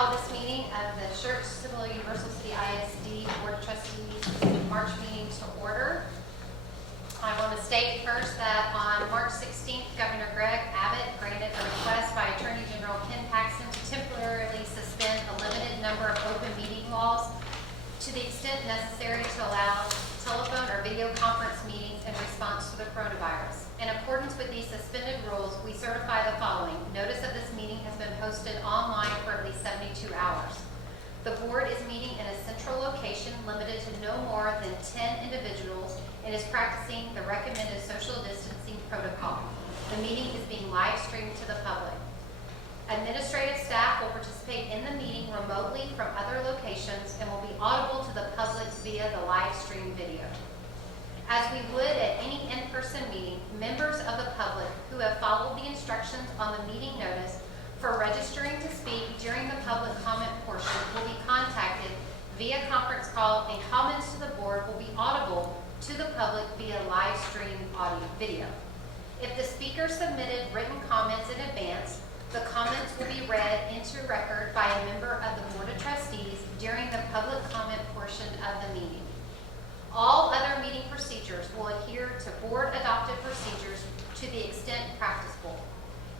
call this meeting of the Schertz-Cibolo-Universal City ISD Board of Trustees March meeting to order. I want to state first that on March 16th, Governor Greg Abbott granted a request by Attorney General Ken Paxton to temporarily suspend a limited number of open meeting laws to the extent necessary to allow telephone or video conference meetings in response to the coronavirus. In accordance with these suspended rules, we certify the following. Notice of this meeting has been posted online for at least 72 hours. The board is meeting in a central location limited to no more than 10 individuals and is practicing the recommended social distancing protocol. The meeting is being live streamed to the public. Administrative staff will participate in the meeting remotely from other locations and will be audible to the public via the live stream video. As we would at any in-person meeting, members of the public who have followed the instructions on the meeting notice for registering to speak during the public comment portion will be contacted via conference call, and comments to the board will be audible to the public via live stream audio video. If the speaker submitted written comments in advance, the comments will be read into record by a member of the Board of Trustees during the public comment portion of the meeting. All other meeting procedures will adhere to board-adopted procedures to the extent practicable.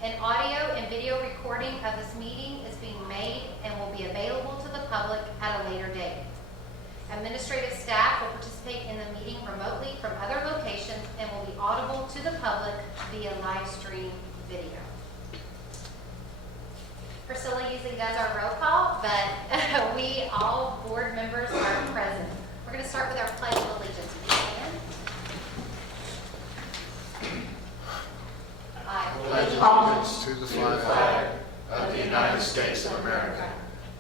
An audio and video recording of this meeting is being made and will be available to the public at a later date. Administrative staff will participate in the meeting remotely from other locations and will be audible to the public via live stream video. Priscilla usually does our roll call, but we, all board members, are present. We're going to start with our Pledge of Allegiance. If you can. I pledge allegiance to the flag of the United States of America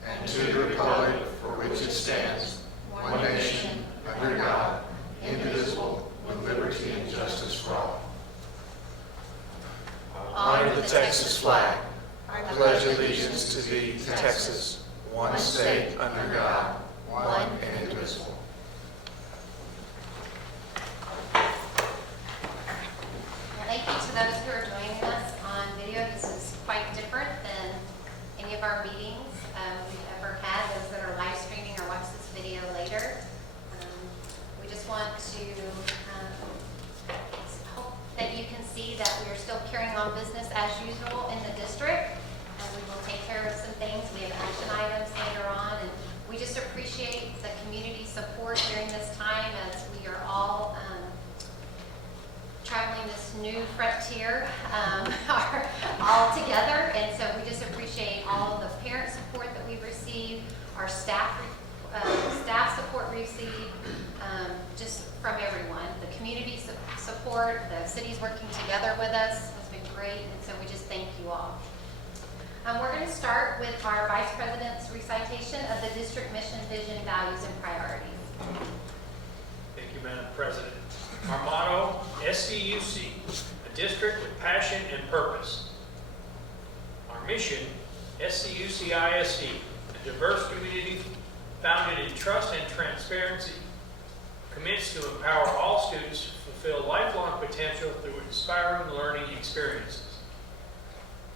and to the republic for which it stands, one nation, under God, indivisible, with liberty and justice for all. Honor the Texas flag. I pledge allegiance to thee, Texas, one state under God, one and indivisible. Thank you to those who are joining us on video. This is quite different than any of our meetings we've ever had. Those that are live streaming or watch this video later. We just want to hope that you can see that we are still carrying on business as usual in the district. And we will take care of some things. We have action items later on. And we just appreciate the community support during this time as we are all traveling this new frontier are all together, and so we just appreciate all the parent support that we've received, our staff support we received, just from everyone. The community support, the city's working together with us has been great, and so we just thank you all. We're going to start with our Vice President's recitation of the district mission, vision, values, and priorities. Thank you, Madam President. Our motto, SCUC, a district with passion and purpose. Our mission, SCUCISD, a diverse community founded in trust and transparency, commits to empower all students to fulfill lifelong potential through inspiring learning experiences.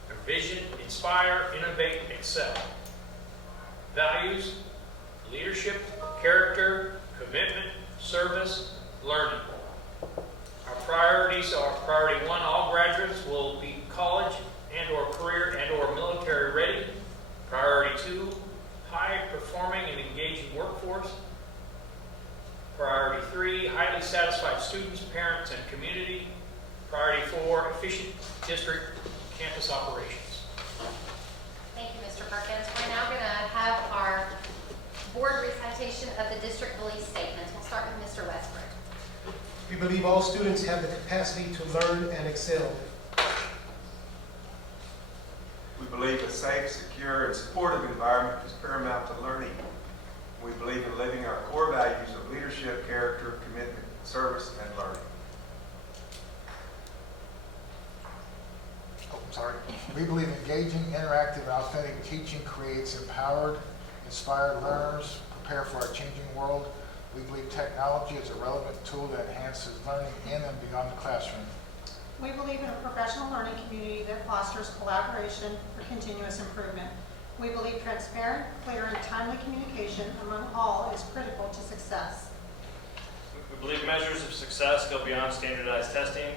Our vision, inspire, innovate, excel. Values, leadership, character, commitment, service, learning. Our priorities are: priority 1, all graduates will be college and or career and or military ready. Priority 2, high performing and engaging workforce. Priority 3, highly satisfied students, parents, and community. Priority 4, efficient district campus operations. Thank you, Mr. Perkins. We're now going to have our board recitation of the district belief statements. We'll start with Mr. Westbrook. We believe all students have the capacity to learn and excel. We believe a safe, secure, and supportive environment is paramount to learning. We believe in living our core values of leadership, character, commitment, service, and learning. We believe engaging, interactive, and authentic teaching creates empowered, inspired learners, prepare for our changing world. We believe technology is a relevant tool that enhances learning in and beyond the classroom. We believe in a professional learning community that fosters collaboration for continuous improvement. We believe transparent, clear, and timely communication among all is critical to success. We believe measures of success go beyond standardized testing,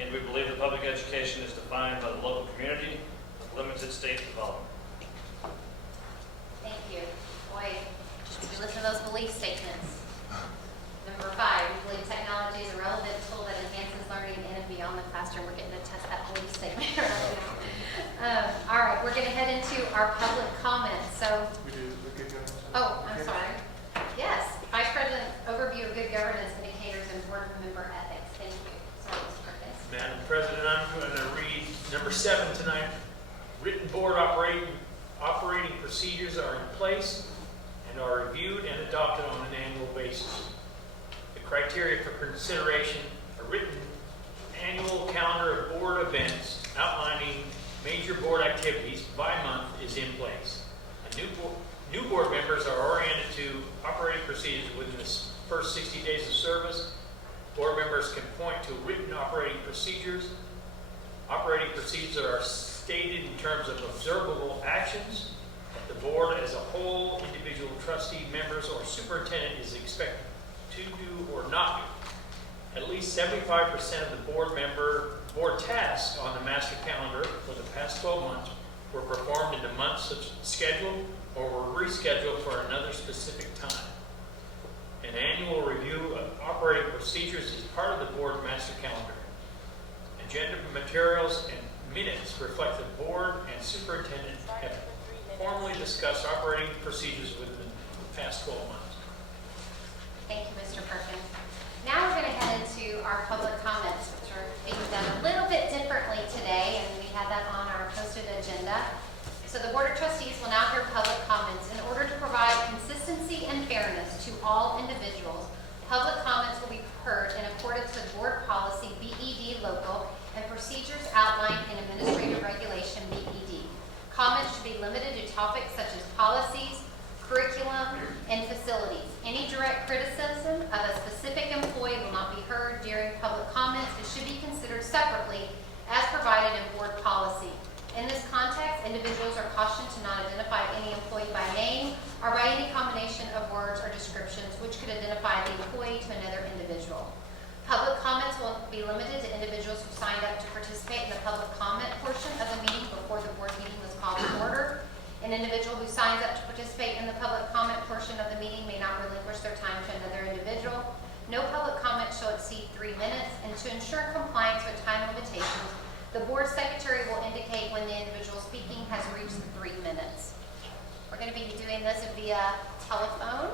and we believe that public education is defined by the local community with limited state development. Thank you. Boy, we listen to those belief statements. Number 5, we believe technology is a relevant tool that enhances learning in and beyond the classroom. We're getting to test that belief statement right now. All right, we're going to head into our public comments. So, We do the good governance. oh, I'm sorry. Yes, Vice President, overview of good governance indicators and board member ethics. Thank you. Sorry, Mr. Perkins. Madam President, I'm going to read number 7 tonight. Written board operating procedures are in place and are reviewed and adopted on an annual basis. The criteria for consideration, a written annual calendar of board events outlining major board activities by month is in place. New board members are oriented to operating procedures within the first 60 days of service. Board members can point to written operating procedures. Operating procedures are stated in terms of observable actions that the board as a whole, individual trustee members, or superintendent is expected to do or not do. At least 75% of the board tasks on the master calendar for the past 12 months were performed in the months scheduled or were rescheduled for another specific time. An annual review of operating procedures is part of the board master calendar. Agenda materials and minutes reflect the board and superintendent have formally discussed operating procedures within the past 12 months. Thank you, Mr. Perkins. Now we're going to head into our public comments, which are being done a little bit differently today, and we had that on our posted agenda. So the Board of Trustees will now hear public comments. In order to provide consistency and fairness to all individuals, public comments will be heard in accordance with Board Policy BED Local and procedures outlined in Administrative Regulation BED. Comments should be limited to topics such as policies, curriculum, and facilities. Any direct criticism of a specific employee will not be heard during public comments and should be considered separately as provided in board policy. In this context, individuals are cautioned to not identify any employee by name or by any combination of words or descriptions which could identify the employee to another individual. Public comments will be limited to individuals who signed up to participate in the public comment portion of the meeting before the board meeting was called to order. An individual who signs up to participate in the public comment portion of the meeting may not relinquish their time to another individual. No public comment shall exceed 3 minutes, and to ensure compliance with time limitations, the board secretary will indicate when the individual speaking has reached the 3 minutes. We're going to be doing this via telephone.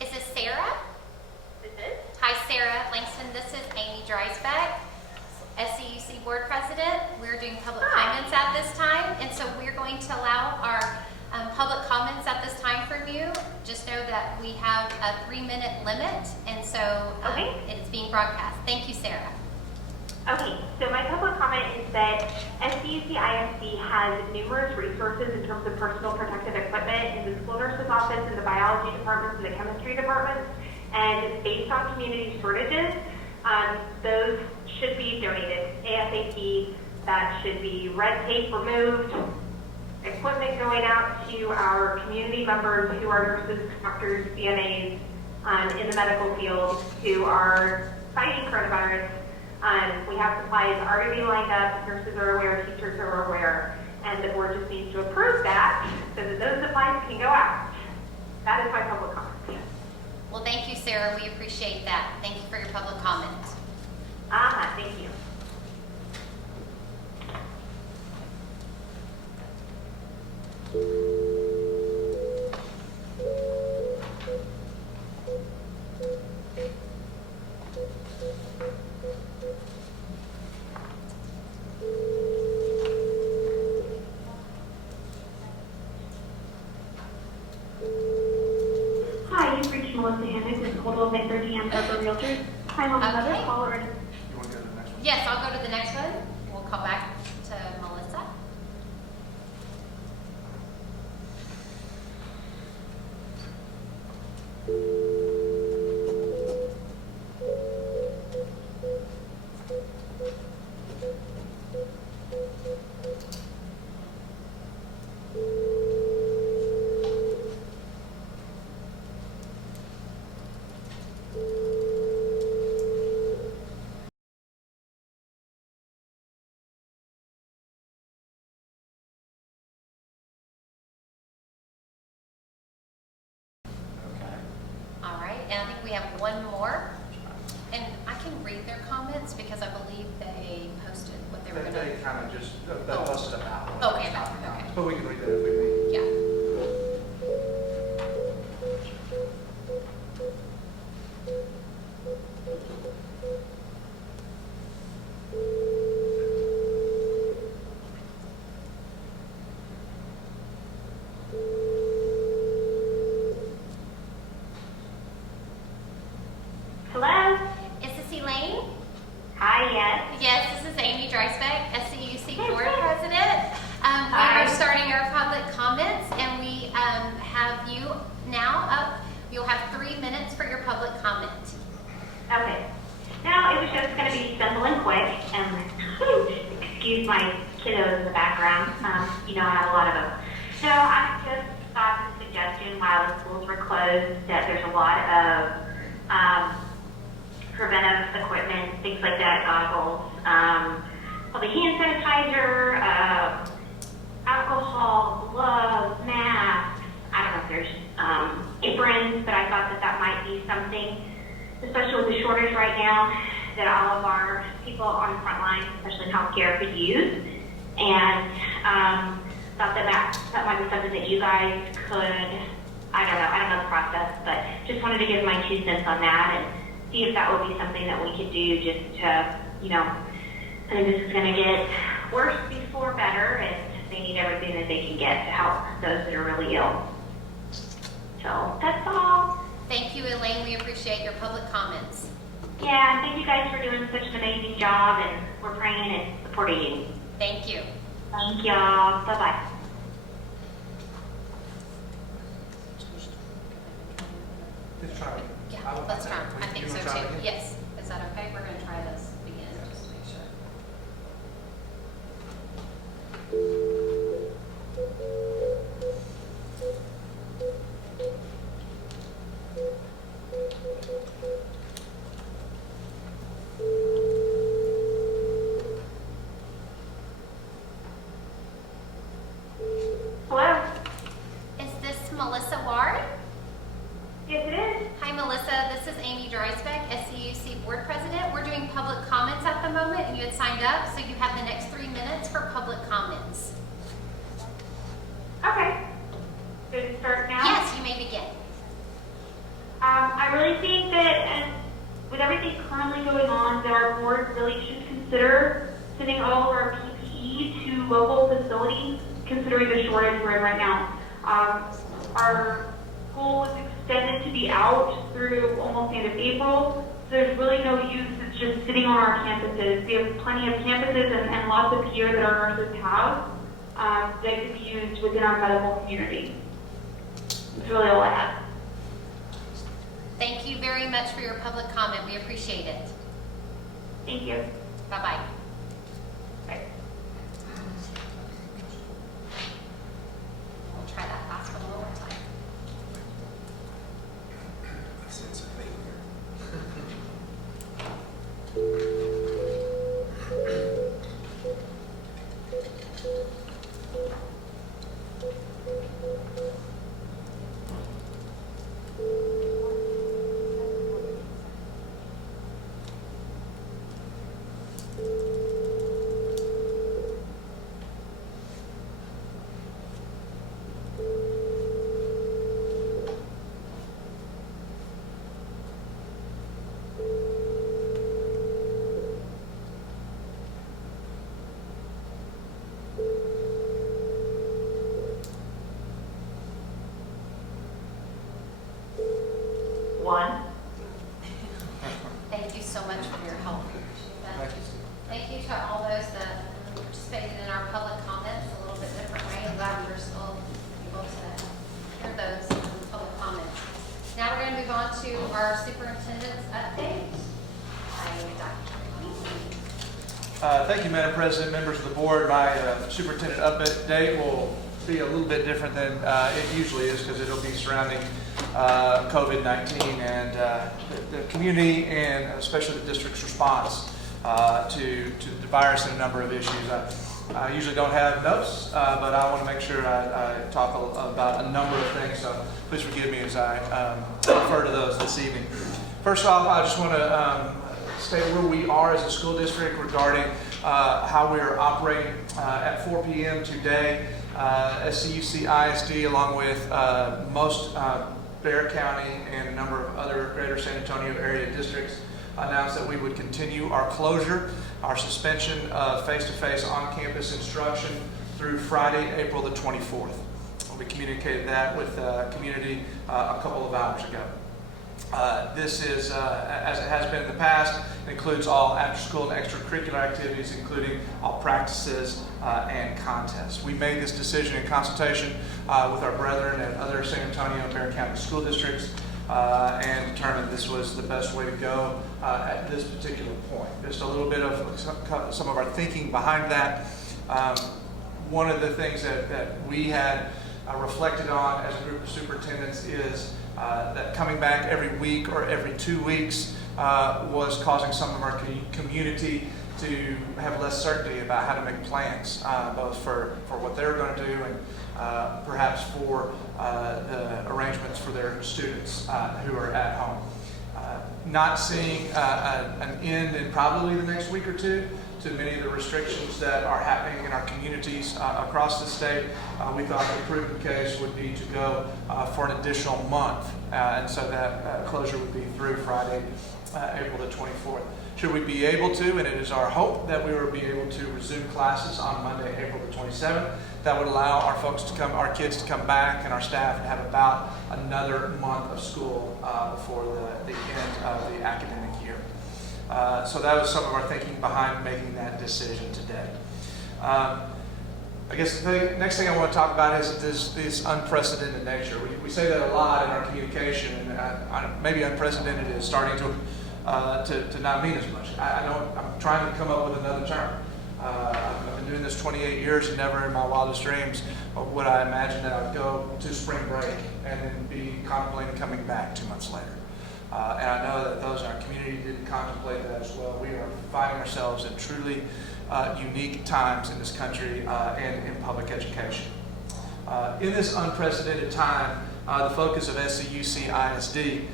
Is this Sarah? This is? Hi, Sarah Langston. This is Amy Dreisbeck, SCUC Board President. We're doing public comments at this time, and so we're going to allow our public comments at this time from you. Just know that we have a 3-minute limit, and so it is being broadcast. Thank you, Sarah. Okay, so my public comment is that SCUCISD has numerous resources in terms of personal protective equipment in the school nurse's office, in the biology departments, and the chemistry departments, and based on community shortages, those should be donated ASAP. That should be red tape removed, equipment going out to our community members who are nurses, doctors, CNAs in the medical field who are fighting coronavirus. We have supplies already lined up, nurses are aware, teachers are aware, and the board just needs to approve that so that those supplies can go out. That is my public comment. Well, thank you, Sarah. We appreciate that. Thank you for your public comment. Thank you. Hi, you've reached Melissa Hammock with Coldwell Banker DM Pepper Realtors. I'm on another Okay. call or Yes, I'll go to the next one. We'll call back to Melissa. All right, and I think we have one more. And I can read their comments because I believe they posted what they were going to. They kind of just, they Oh. busted them out. Okay, Talking okay. about it. But we can read that if we need. Yeah. Hello? Is this Elaine? Hi, yes. Yes, this is Amy Dreisbeck, SCUC Board President. We Hi. are starting our public comments, and we have you now up. You'll have 3 minutes for your public comment. Okay. Now, it was just going to be simple and quick, and excuse my kiddos in the background. You know, I have a lot of them. So I just got the suggestion while the schools were closed that there's a lot of preventive equipment, things like that, goggles, probably hand sanitizer, alcohol, gloves, masks. I don't know if there's aprons, but I thought that that might be something, especially with the shortage right now, that all of our people on the front line, especially in healthcare, could use. And thought that might be something that you guys could, I don't know the process, but just wanted to give my 2 cents on that and see if that would be something that we could do just to, you know, I think this is going to get worse before better, and they need everything that they can get to help those that are really ill. So that's all. Thank you, Elaine. We appreciate your public comments. Yeah, thank you guys for doing such an amazing job, and we're praying and supporting you. Thank you. Thank y'all. Bye-bye. Just try it. Yeah, let's try. I think You so wanna try it too. again? Yes. Is that okay? We're going to try this again, just to make sure. Hello? Is this Melissa Ward? Yes, it is. Hi, Melissa. This is Amy Dreisbeck, SCUC Board President. We're doing public comments at the moment, and you had signed up, so you have the next 3 minutes for public comments. Okay. Good to start now? Yes, you may begin. I really think that with everything currently going on, that our board really should consider sending all of our PPE to local facilities, considering the shortage we're in right now. Our school is extended to be out through almost the end of April, so there's really no use it's just sitting on our campuses. We have plenty of campuses and lots of gear that our nurses have that could be used within our medical community. That's really all I have. Thank you very much for your public comment. We appreciate it. Thank you. Bye-bye. Bye. We'll try that last one one more time. Sense of failure. One. Thank you so much for your help. Thank you, Steve. thank you to all those that participated in our public comments a little bit different way. I'm glad we were still able to hear those public comments. Now we're going to move on to our superintendent's update. Thank you, Madam President, members of the board. My superintendent update will be a little bit different than it usually is because it'll be surrounding COVID-19 and the community and especially the district's response to the virus and a number of issues. I usually don't have notes, but I want to make sure I talk about a number of things, so please forgive me as I refer to those this evening. First off, I just want to state where we are as a school district regarding how we are operating at 4 p.m. today. SCUCISD, along with most Bexar County and a number of other greater San Antonio area districts, announced that we would continue our closure, our suspension of face-to-face on-campus instruction through Friday, April the 24th. We communicated that with the community a couple of hours ago. This is, as it has been in the past, includes all after-school and extracurricular activities, including all practices and contests. We made this decision in consultation with our brethren at other San Antonio and Bexar County school districts and determined this was the best way to go at this particular point. Just a little bit of some of our thinking behind that. One of the things that we had reflected on as a group of superintendents is that coming back every week or every 2 weeks was causing some of our community to have less certainty about how to make plans, both for what they're going to do and perhaps for the arrangements for their students who are at home. Not seeing an end in probably the next week or two to many of the restrictions that are happening in our communities across the state, we thought the prudent case would be to go for an additional month. And so that closure would be through Friday, April the 24th. Should we be able to, and it is our hope that we will be able to resume classes on Monday, April the 27th, that would allow our kids to come back and our staff to have about another month of school before the end of the academic year. So that was some of our thinking behind making that decision today. I guess the next thing I want to talk about is this unprecedented nature. We say that a lot in our communication, and maybe unprecedented is starting to not mean as much. I'm trying to come up with another term. I've been doing this 28 years, and never in my wildest dreams would I imagine that I'd go to spring break and then be contemplating coming back 2 months later. And I know that those in our community didn't contemplate that as well. We are finding ourselves in truly unique times in this country and in public education. In this unprecedented time, the focus of SCUCISD,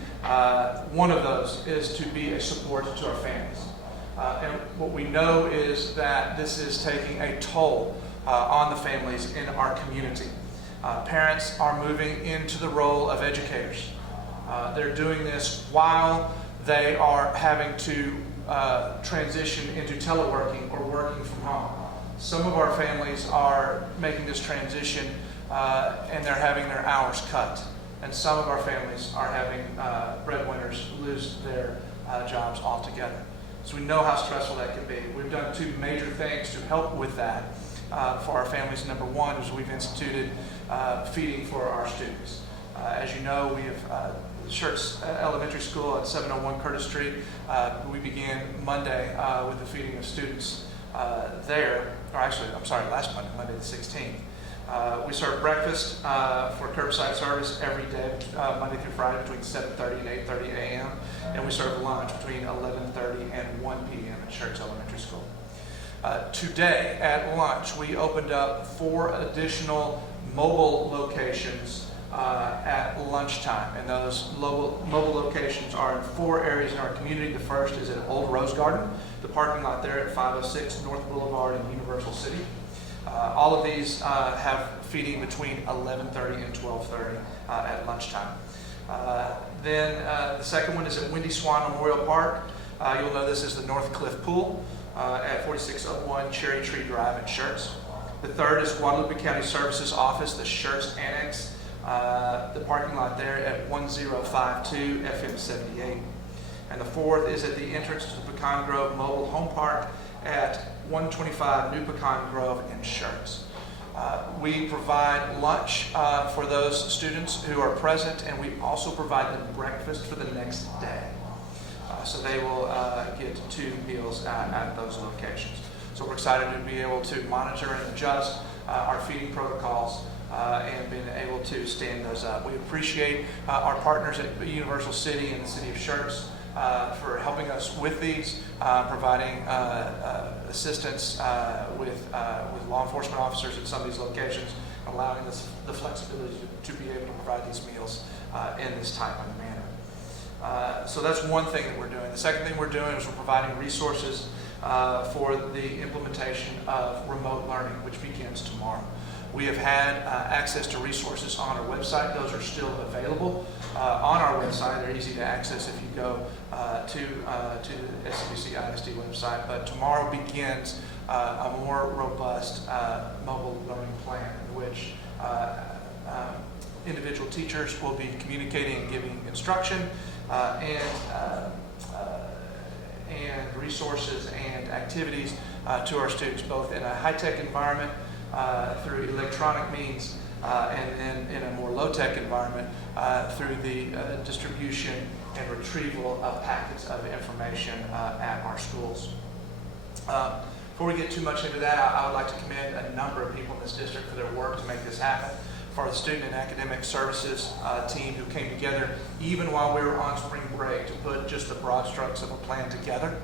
one of those is to be a support to our families. And what we know is that this is taking a toll on the families in our community. Parents are moving into the role of educators. They're doing this while they are having to transition into teleworking or working from home. Some of our families are making this transition and they're having their hours cut. And some of our families are having breadwinners lose their jobs altogether. So we know how stressful that can be. We've done two major things to help with that for our families. Number one is we've instituted feeding for our students. As you know, we have Schertz Elementary School at 701 Curtis Street. We began Monday with the feeding of students there, or actually, I'm sorry, last Monday, Monday the 16th. We serve breakfast for curbside service every day, Monday through Friday, between 7:30 and 8:30 a.m. And we serve lunch between 11:30 and 1 p.m. at Schertz Elementary School. Today at lunch, we opened up 4 additional mobile locations at lunchtime, and those mobile locations are in 4 areas in our community. The first is at Old Rose Garden, the parking lot there at 506 North Boulevard in Universal City. All of these have feeding between 11:30 and 12:30 at lunchtime. Then the second one is at Windy Swan Memorial Park. You'll know this is the North Cliff Pool at 4601 Cherry Tree Drive in Schertz. The third is Guadalupe County Services Office, the Schertz Annex, the parking lot there at 1052 FM 78. And the fourth is at the entrance to the Pecan Grove Mobile Home Park at 125 New Pecan Grove in Schertz. We provide lunch for those students who are present, and we also provide them breakfast for the next day. So they will get 2 meals at those locations. So we're excited to be able to monitor and adjust our feeding protocols and being able to stand those up. We appreciate our partners at Universal City and the City of Schertz for helping us with these, providing assistance with law enforcement officers at some of these locations, allowing us the flexibility to be able to provide these meals in this timely manner. So that's one thing that we're doing. The second thing we're doing is we're providing resources for the implementation of remote learning, which begins tomorrow. We have had access to resources on our website. Those are still available on our website. They're easy to access if you go to the SCUCISD website. But tomorrow begins a more robust mobile learning plan in which individual teachers will be communicating and giving instruction and resources and activities to our students, both in a high-tech environment through electronic means, and then in a more low-tech environment through the distribution and retrieval of packets of information at our schools. Before we get too much into that, I would like to commend a number of people in this district for their work to make this happen. For the Student and Academic Services team who came together even while we were on spring break to put just the broad strokes of a plan together.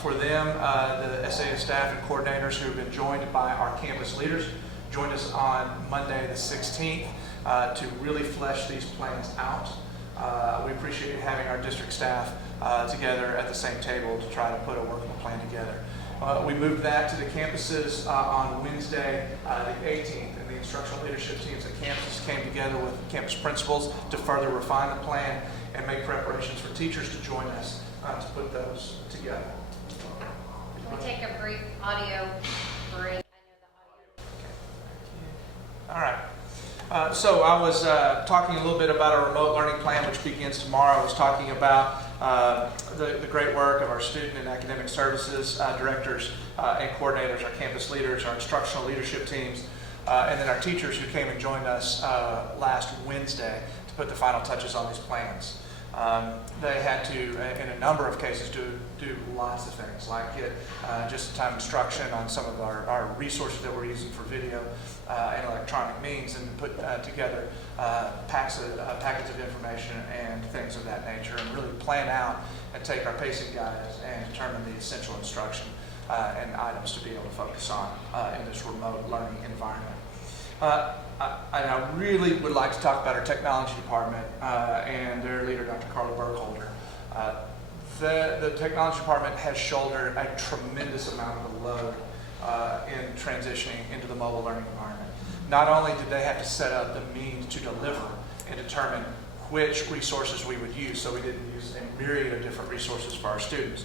For them, the SAS staff and coordinators who have been joined by our campus leaders joined us on Monday the 16th to really flesh these plans out. We appreciate having our district staff together at the same table to try to put a workable plan together. We moved that to the campuses on Wednesday the 18th. The instructional leadership teams at campuses came together with campus principals to further refine the plan and make preparations for teachers to join us to put those together. Can we take a brief audio break? All right. So I was talking a little bit about our remote learning plan, which begins tomorrow. I was talking about the great work of our student and academic services directors and coordinators, our campus leaders, our instructional leadership teams, and then our teachers who came and joined us last Wednesday to put the final touches on these plans. They had to, in a number of cases, do lots of things, like get just-in-time instruction on some of our resources that we're using for video and electronic means, and put together packets of information and things of that nature, and really plan out and take our pacing guides and determine the essential instruction and items to be able to focus on in this remote learning environment. I really would like to talk about our technology department and their leader, Dr. Carla Burkholder. The technology department has shouldered a tremendous amount of the load in transitioning into the mobile learning environment. Not only did they have to set up the means to deliver and determine which resources we would use, so we didn't use a myriad of different resources for our students,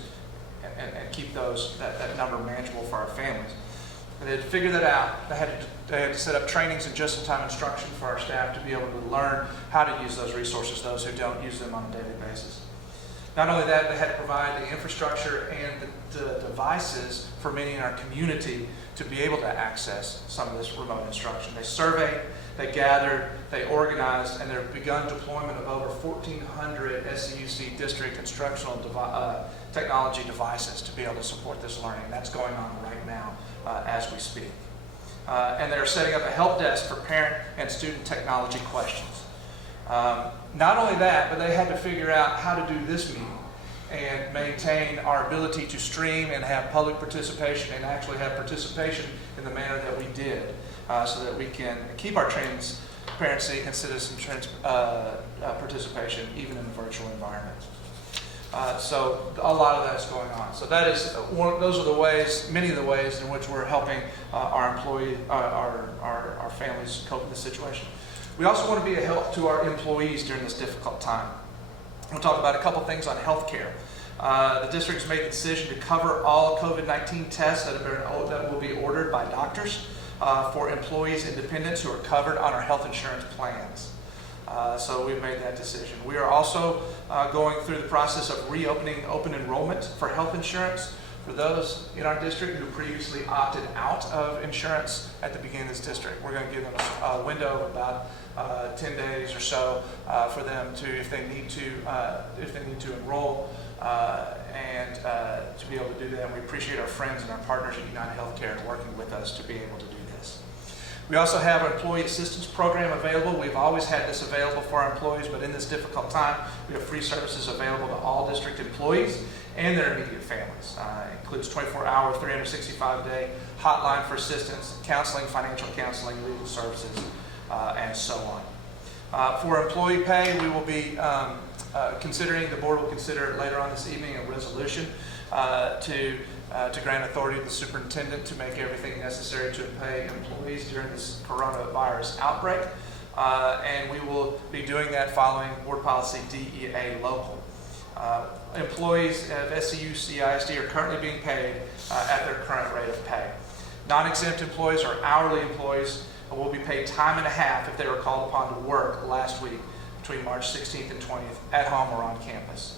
and keep that number manageable for our families. They had to figure that out. They had to set up trainings and just-in-time instruction for our staff to be able to learn how to use those resources, those who don't use them on a daily basis. Not only that, they had to provide the infrastructure and the devices for many in our community to be able to access some of this remote instruction. They surveyed, they gathered, they organized, and they've begun deployment of over 1,400 SCUC district instructional technology devices to be able to support this learning. That's going on right now as we speak. And they're setting up a help desk for parent and student technology questions. Not only that, but they had to figure out how to do this meeting and maintain our ability to stream and have public participation, and actually have participation in the manner that we did, so that we can keep our transparency and citizen participation even in a virtual environment. So a lot of that's going on. So that is those are the ways, many of the ways in which we're helping our families cope with the situation. We also want to be a help to our employees during this difficult time. We'll talk about a couple things on healthcare. The district's made the decision to cover all COVID-19 tests that will be ordered by doctors for employees and dependents who are covered on our health insurance plans. So we've made that decision. We are also going through the process of reopening open enrollment for health insurance For those in our district who previously opted out of insurance at the beginning of this district, we're going to give them a window of about 10 days or so for them to, if they need to enroll and to be able to do that. And we appreciate our friends and our partners at United Healthcare working with us to be able to do this. We also have our employee assistance program available. We've always had this available for our employees, but in this difficult time, we have free services available to all district employees and their immediate families. It includes 24-hour, 365-day hotline for assistance, counseling, financial counseling, legal services, and so on. For employee pay, we will be the board will consider later on this evening a resolution to grant authority to the superintendent to make everything necessary to pay employees during this coronavirus outbreak. And we will be doing that following board policy DEA local. Employees of SCUCISD are currently being paid at their current rate of pay. Non-exempt employees or hourly employees will be paid time and a half if they were called upon to work last week between March 16th and 20th at home or on campus.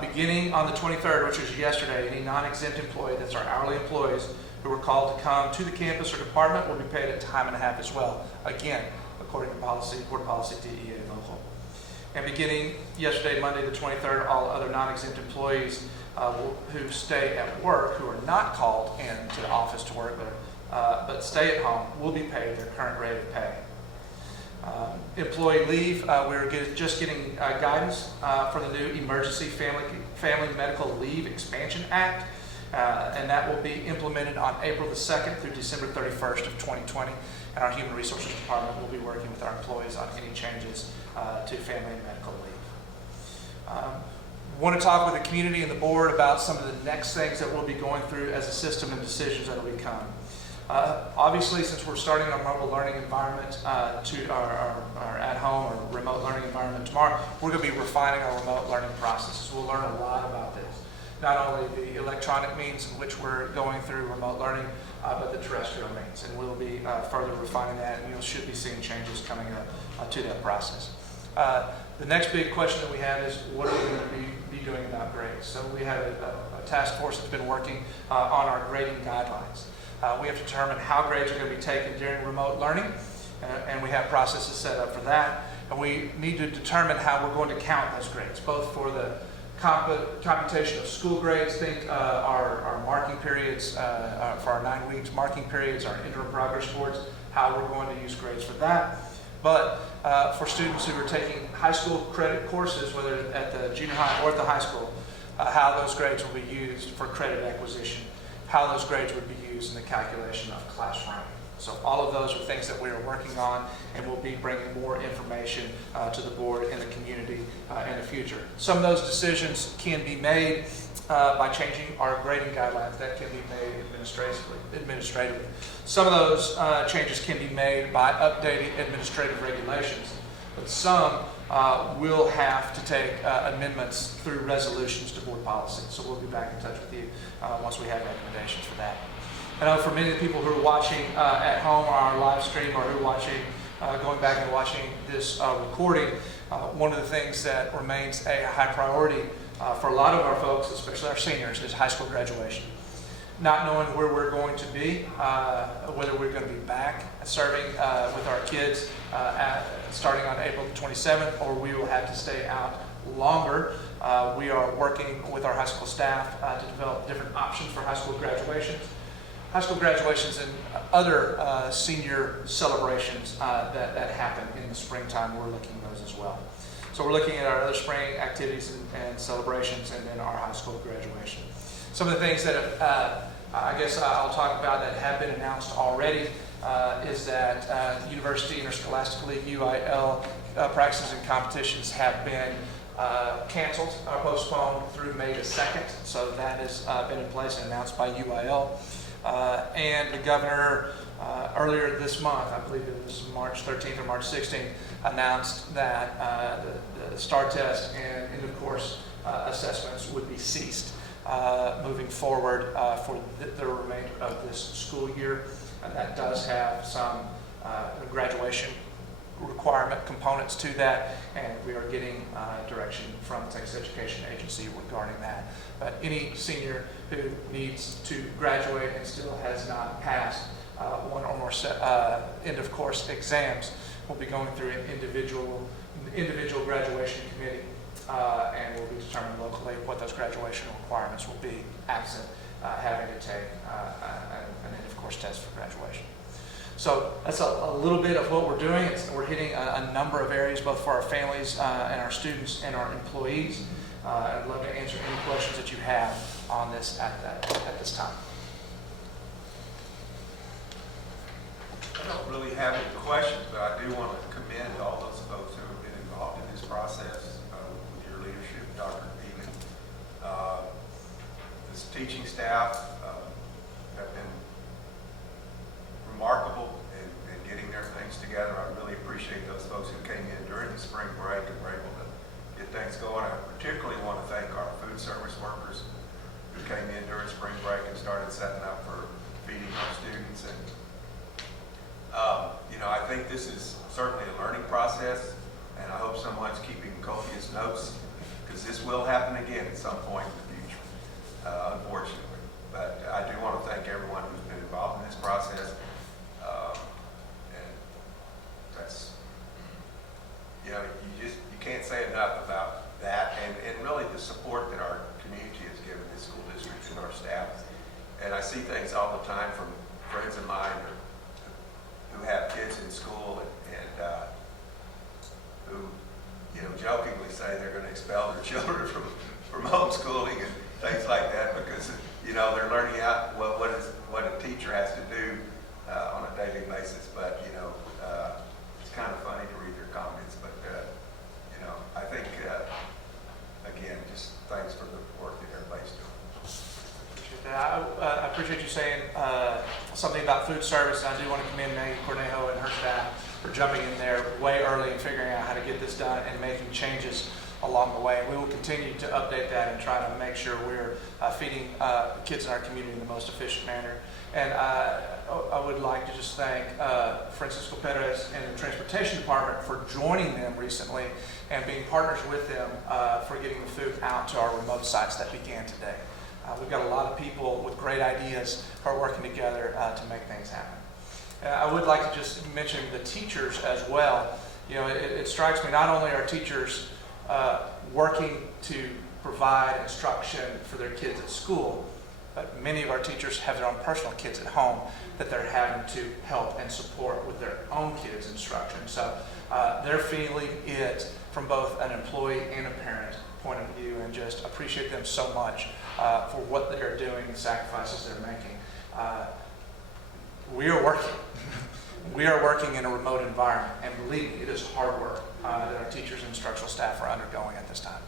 Beginning on the 23rd, which was yesterday, any non-exempt employee, that's our hourly employees, who were called to come to the campus or department will be paid at time and a half as well. Again, according to board policy DEA local. And beginning yesterday, Monday the 23rd, all other non-exempt employees who stay at work, who are not called into the office to work, but stay at home, will be paid their current rate of pay. Employee leave, we're just getting guidance for the new Emergency Family Medical Leave Expansion Act, and that will be implemented on April the 2nd through December 31st of 2020. And our Human Resources Department will be working with our employees on any changes to family and medical leave. Want to talk with the community and the board about some of the next things that we'll be going through as a system and decisions that will become. Obviously, since we're starting our mobile learning environment to our at-home or remote learning environment tomorrow, we're going to be refining our remote learning processes. We'll learn a lot about this. Not only the electronic means in which we're going through remote learning, but the terrestrial means. And we'll be further refining that, and you should be seeing changes coming up to that process. The next big question that we have is, what are we going to be doing about grades? So we have a task force that's been working on our grading guidelines. We have to determine how grades are going to be taken during remote learning, and we have processes set up for that. And we need to determine how we're going to count those grades, both for the computation of school grades, think our marking periods, for our 9 weeks marking periods, our interim progress boards, how we're going to use grades for that. But for students who are taking high school credit courses, whether at the junior high or at the high school, how those grades will be used for credit acquisition, how those grades would be used in the calculation of class rank. So all of those are things that we are working on, and we'll be bringing more information to the board and the community in the future. Some of those decisions can be made by changing our grading guidelines. That can be made administratively. Some of those changes can be made by updating administrative regulations, but some will have to take amendments through resolutions to board policy. So we'll be back in touch with you once we have recommendations for that. I know for many of the people who are watching at home our live stream, or who are watching, going back and watching this recording, one of the things that remains a high priority for a lot of our folks, especially our seniors, is high school graduation. Not knowing where we're going to be, whether we're going to be back serving with our kids starting on April the 27th, or we will have to stay out longer. We are working with our high school staff to develop different options for high school graduations. High school graduations and other senior celebrations that happen in the springtime, we're looking at those as well. So we're looking at our other spring activities and celebrations, and then our high school graduation. Some of the things that I guess I'll talk about that have been announced already is that University Interscholastic League, UIL, practices and competitions have been canceled or postponed through May the 2nd. So that has been in place and announced by UIL. And the governor earlier this month, I believe it was March 13th or March 16th, announced that the STAR test and end of course assessments would be ceased moving forward for the remainder of this school year. And that does have some graduation requirement components to that, and we are getting direction from the Texas Education Agency regarding that. But any senior who needs to graduate and still has not passed one or more end of course exams will be going through an individual graduation committee, and will be determined locally what those graduation requirements will be, absent having to take an end of course test for graduation. So that's a little bit of what we're doing. We're hitting a number of areas, both for our families and our students and our employees. I'd love to answer any questions that you have on this at this time. I don't really have any questions, but I do want to commend all those folks who have been involved in this process with your leadership, Dr. Egan. This teaching staff have been remarkable in getting their things together. I really appreciate those folks who came in during the spring break and were able to get things going. I particularly want to thank our food service workers who came in during spring break and started setting up for feeding our students. And I think this is certainly a learning process, and I hope someone's keeping copious notes, because this will happen again at some point in the future, unfortunately. But I do want to thank everyone who's been involved in this process. And that's, you can't say enough about that, and really the support that our community has given this school district and our staff. And I see things all the time from friends of mine who have kids in school and who, jokingly say they're going to expel their children from homeschooling and things like that, because, they're learning out what a teacher has to do on a daily basis. But, it's kind of funny to read their comments. But, I think, again, just thanks for the work that everybody's doing. Appreciate that. I appreciate you saying something about food service. And I do want to commend Maggie Cornejo and her staff for jumping in there way early and figuring out how to get this done and making changes along the way. We will continue to update that and try to make sure we're feeding kids in our community in the most efficient manner. And I would like to just thank Francisco Perez and the Transportation Department for joining them recently and being partners with them for getting the food out to our remote sites that began today. We've got a lot of people with great ideas who are working together to make things happen. I would like to just mention the teachers as well. It strikes me, not only are teachers working to provide instruction for their kids at school, but many of our teachers have their own personal kids at home that they're having to help and support with their own kids' instruction. So they're feeling it from both an employee and a parent point of view, and just appreciate them so much for what they're doing and sacrifices they're making. We are working. We are working in a remote environment, and believe me, it is hard work that our teachers and instructional staff are undergoing at this time.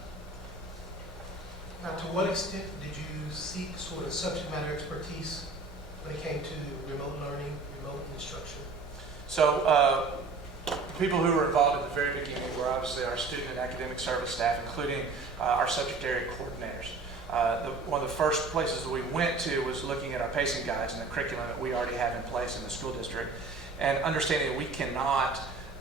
Now, to what extent did you seek sort of subject matter expertise when it came to remote learning, remote instruction? So people who were involved at the very beginning were obviously our student and academic service staff, including our subject area coordinators. One of the first places that we went to was looking at our pacing guides and the curriculum that we already have in place in the school district, and understanding that we cannot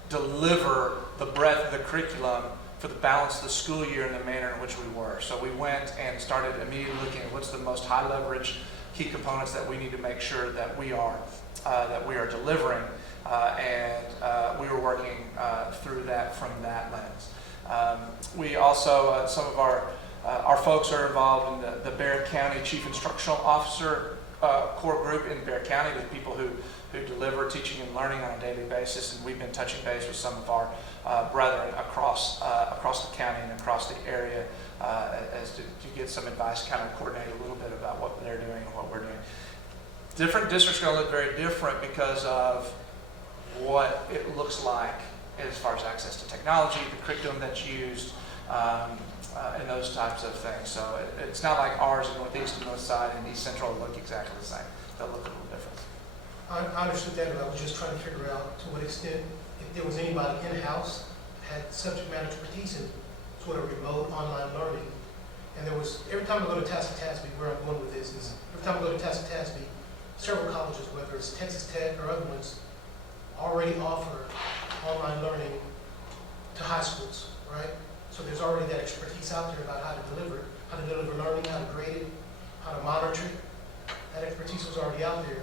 deliver the breadth of the curriculum for the balance of the school year in the manner in which we were. So we went and started immediately looking at what's the most high leverage key components that we need to make sure that we are delivering, and we were working through that from that lens. We also, some of our folks are involved in the Barrett County Chief Instructional Officer core group in Barrett County, with people who deliver teaching and learning on a daily basis, and we've been touching base with some of our brethren across the county and across the area as to get some advice, kind of coordinate a little bit about what they're doing and what we're doing. Different districts are going to look very different because of what it looks like as far as access to technology, the curriculum that's used, and those types of things. So it's not like ours in Northeast and North Side and East Central look exactly the same. They'll look a little different. I understood that, but I was just trying to figure out to what extent, if there was anybody in-house had subject matter expertise in sort of remote online learning. And there was, every time I go to Tasby, where I'm going with this is, every time I go to Tasby, several colleges, whether it's Texas Tech or other ones, already offer online learning to high schools, right? So there's already that expertise out there about how to deliver learning, how to grade it, how to monitor it. That expertise was already out there.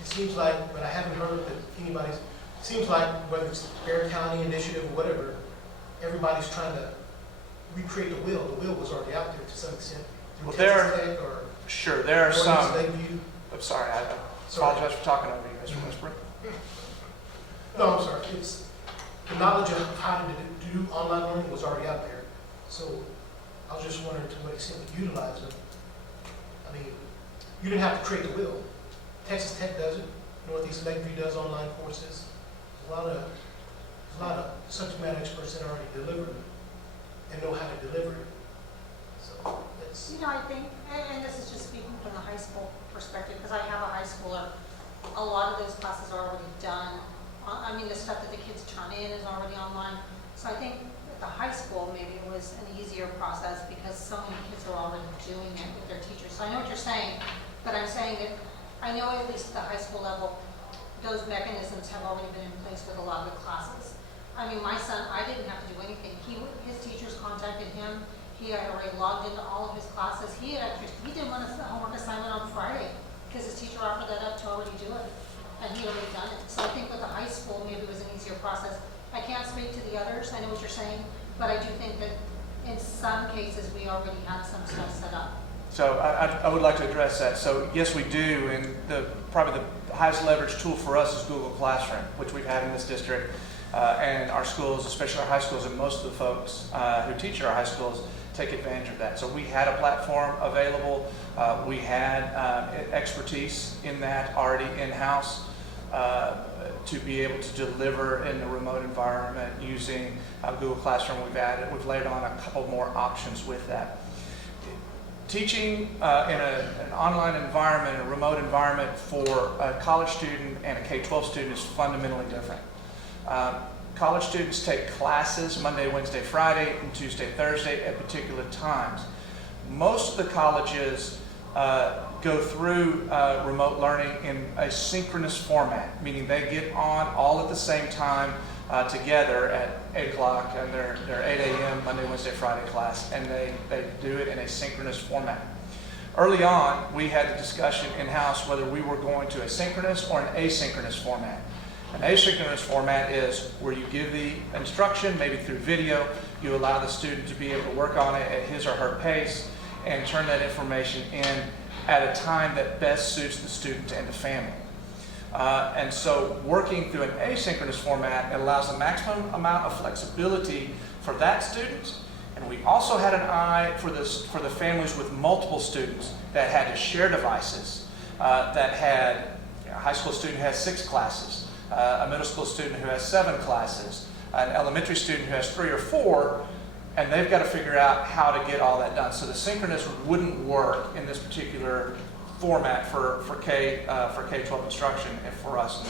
It seems like, but I haven't heard that anybody's, it seems like whether it's Bear County initiative or whatever, everybody's trying to recreate the wheel. The wheel was already out there to some extent. Through Well, Texas Tech or Sure, there are Oregon some. Lakeview. I'm sorry, I Sorry. apologize for talking over you, Mr. Westbrook. No, I'm sorry. It's the knowledge of how to do online learning was already out there. So I was just wondering to what extent we utilize them. I mean, you didn't have to create the wheel. Texas Tech does it. Northeast Lakeview does online courses. There's a lot of subject matter experts that already deliver it and know how to deliver it. So that's. You know, I think, and this is just speaking from the high school perspective, because I have a high schooler, a lot of those classes are already done. I mean, the stuff that the kids turn in is already online. So I think at the high school, maybe it was an easier process because so many kids are already doing it with their teachers. So I know what you're saying, but I'm saying that I know at least at the high school level, those mechanisms have already been in place with a lot of the classes. I mean, my son, I didn't have to do anything. His teachers contacted him. He had already logged into all of his classes. He did one homework assignment on Friday because his teacher offered that up to already do it, and he already done it. So I think with the high school, maybe it was an easier process. I can't speak to the others. I know what you're saying, but I do think that in some cases we already had some stuff set up. So I would like to address that. So yes, we do, and probably the highest leverage tool for us is Google Classroom, which we've had in this district, and our schools, especially our high schools, and most of the folks who teach at our high schools take advantage of that. So we had a platform available. We had expertise in that already in-house to be able to deliver in the remote environment using Google Classroom. We've laid on a couple more options with that. Teaching in an online environment, a remote environment for a college student and a K-12 student is fundamentally different. College students take classes Monday, Wednesday, Friday, and Tuesday, Thursday at particular times. Most of the colleges go through remote learning in a synchronous format, meaning they get on all at the same time together at 8 o'clock and their 8 a.m. Monday, Wednesday, Friday class, and they do it in a synchronous format. Early on, we had the discussion in-house whether we were going to a synchronous or an asynchronous format. An asynchronous format is where you give the instruction, maybe through video, you allow the student to be able to work on it at his or her pace and turn that information in at a time that best suits the student and the family. And so working through an asynchronous format, it allows the maximum amount of flexibility for that student. And we also had an eye for the families with multiple students that had to share devices, that had a high school student who has 6 classes, a middle school student who has 7 classes, an elementary student who has 3 or 4, and they've got to figure out how to get all that done. So the synchronous wouldn't work in this particular format for K-12 instruction and for us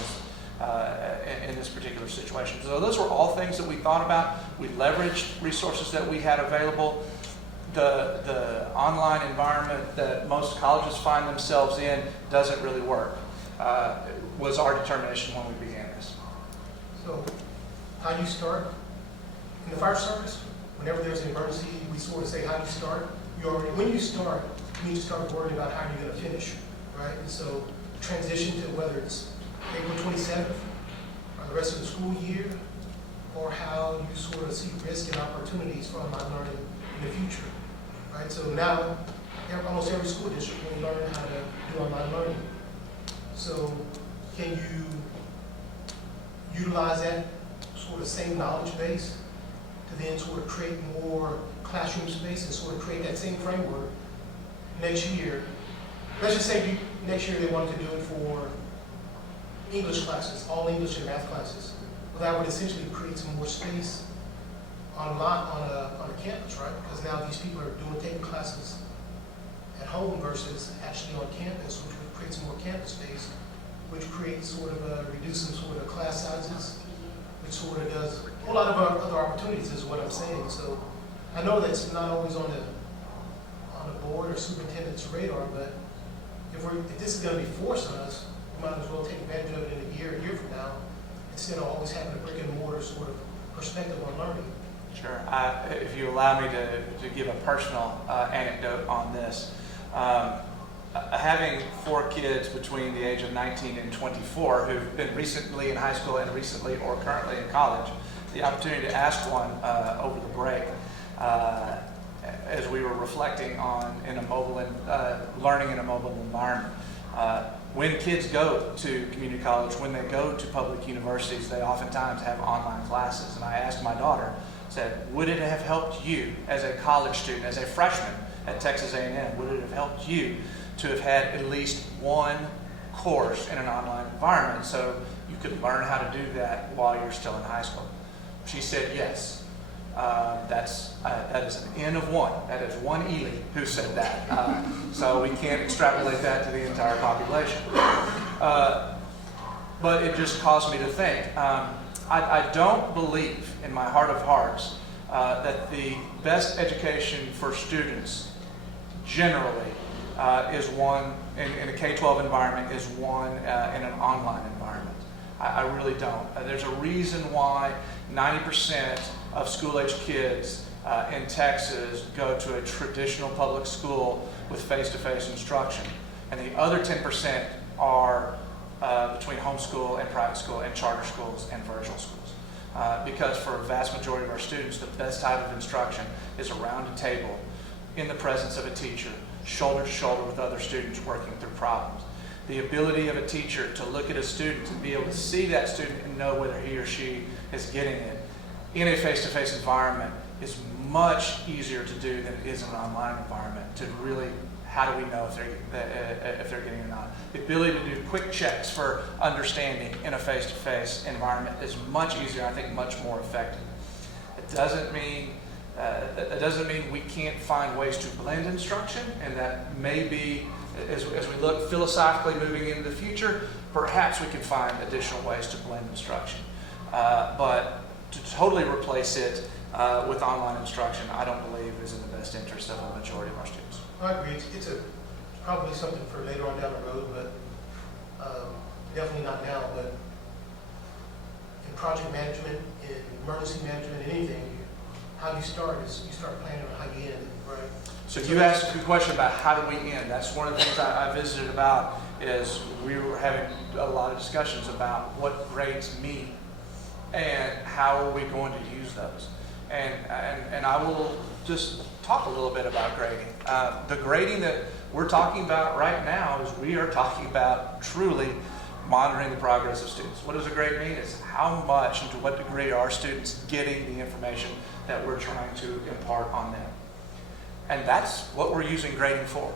in this particular situation. So those were all things that we thought about. We leveraged resources that we had available. The online environment that most colleges find themselves in doesn't really work. Was our determination when we began this. So how do you start? In the fire service, whenever there's an emergency, we sort of say, how do you start? When you start, you need to start worrying about how you're going to finish, right? And so transition to whether it's April 27th or the rest of the school year, or how you sort of see risk and opportunities for online learning in the future, right? So now, almost every school district will learn how to do online learning. So can you utilize that sort of same knowledge base to then sort of create more classroom space and sort of create that same framework next year? Let's just say next year they wanted to do it for English classes, all English and math classes. Well, that would essentially create some more space on a campus, right? Because now these people are taking classes at home versus actually on campus, which would create some more campus space, which creates sort of reducing sort of class sizes, which sort of does a whole lot of other opportunities is what I'm saying. So I know that's not always on the board or superintendent's radar, but if this is going to be forced on us, we might as well take advantage of it in a year from now, instead of always having a brick and mortar sort of perspective on learning. Sure. If you allow me to give a personal anecdote on this, having 4 kids between the age of 19 and 24 who've been recently in high school and recently or currently in college, the opportunity to ask one over the break as we were reflecting on learning in a mobile environment. When kids go to community college, when they go to public universities, they oftentimes have online classes. And I asked my daughter, said, would it have helped you as a college student, as a freshman at Texas A&M, would it have helped you to have had at least one course in an online environment so you could learn how to do that while you're still in high school? She said yes. That is an N of 1. That is one Ely who said that. So we can't extrapolate that to the entire population. But it just caused me to think. I don't believe in my heart of hearts that the best education for students generally is one, in a K-12 environment, is one in an online environment. I really don't. There's a reason why 90% of school-age kids in Texas go to a traditional public school with face-to-face instruction. And the other 10% are between homeschool and private school and charter schools and virtual schools. Because for a vast majority of our students, the best type of instruction is around a table in the presence of a teacher, shoulder to shoulder with other students working through problems. The ability of a teacher to look at a student and be able to see that student and know whether he or she is getting it in a face-to-face environment is much easier to do than it is in an online environment. To really, how do we know if they're getting it or not? The ability to do quick checks for understanding in a face-to-face environment is much easier, I think much more effective. It doesn't mean we can't find ways to blend instruction, and that may be, as we look philosophically moving into the future, perhaps we can find additional ways to blend instruction. But to totally replace it with online instruction, I don't believe is in the best interest of the majority of our students. I agree. It's probably something for later on down the road, but definitely not now. But in project management, in emergency management, in anything, how you start is you start planning on how you end, right? So you asked a question about how do we end. That's one of the things I visited about, is we were having a lot of discussions about what grades mean and how are we going to use those. And I will just talk a little bit about grading. The grading that we're talking about right now is we are talking about truly monitoring the progress of students. What does a grade mean? It's how much and to what degree are students getting the information that we're trying to impart on them. And that's what we're using grading for.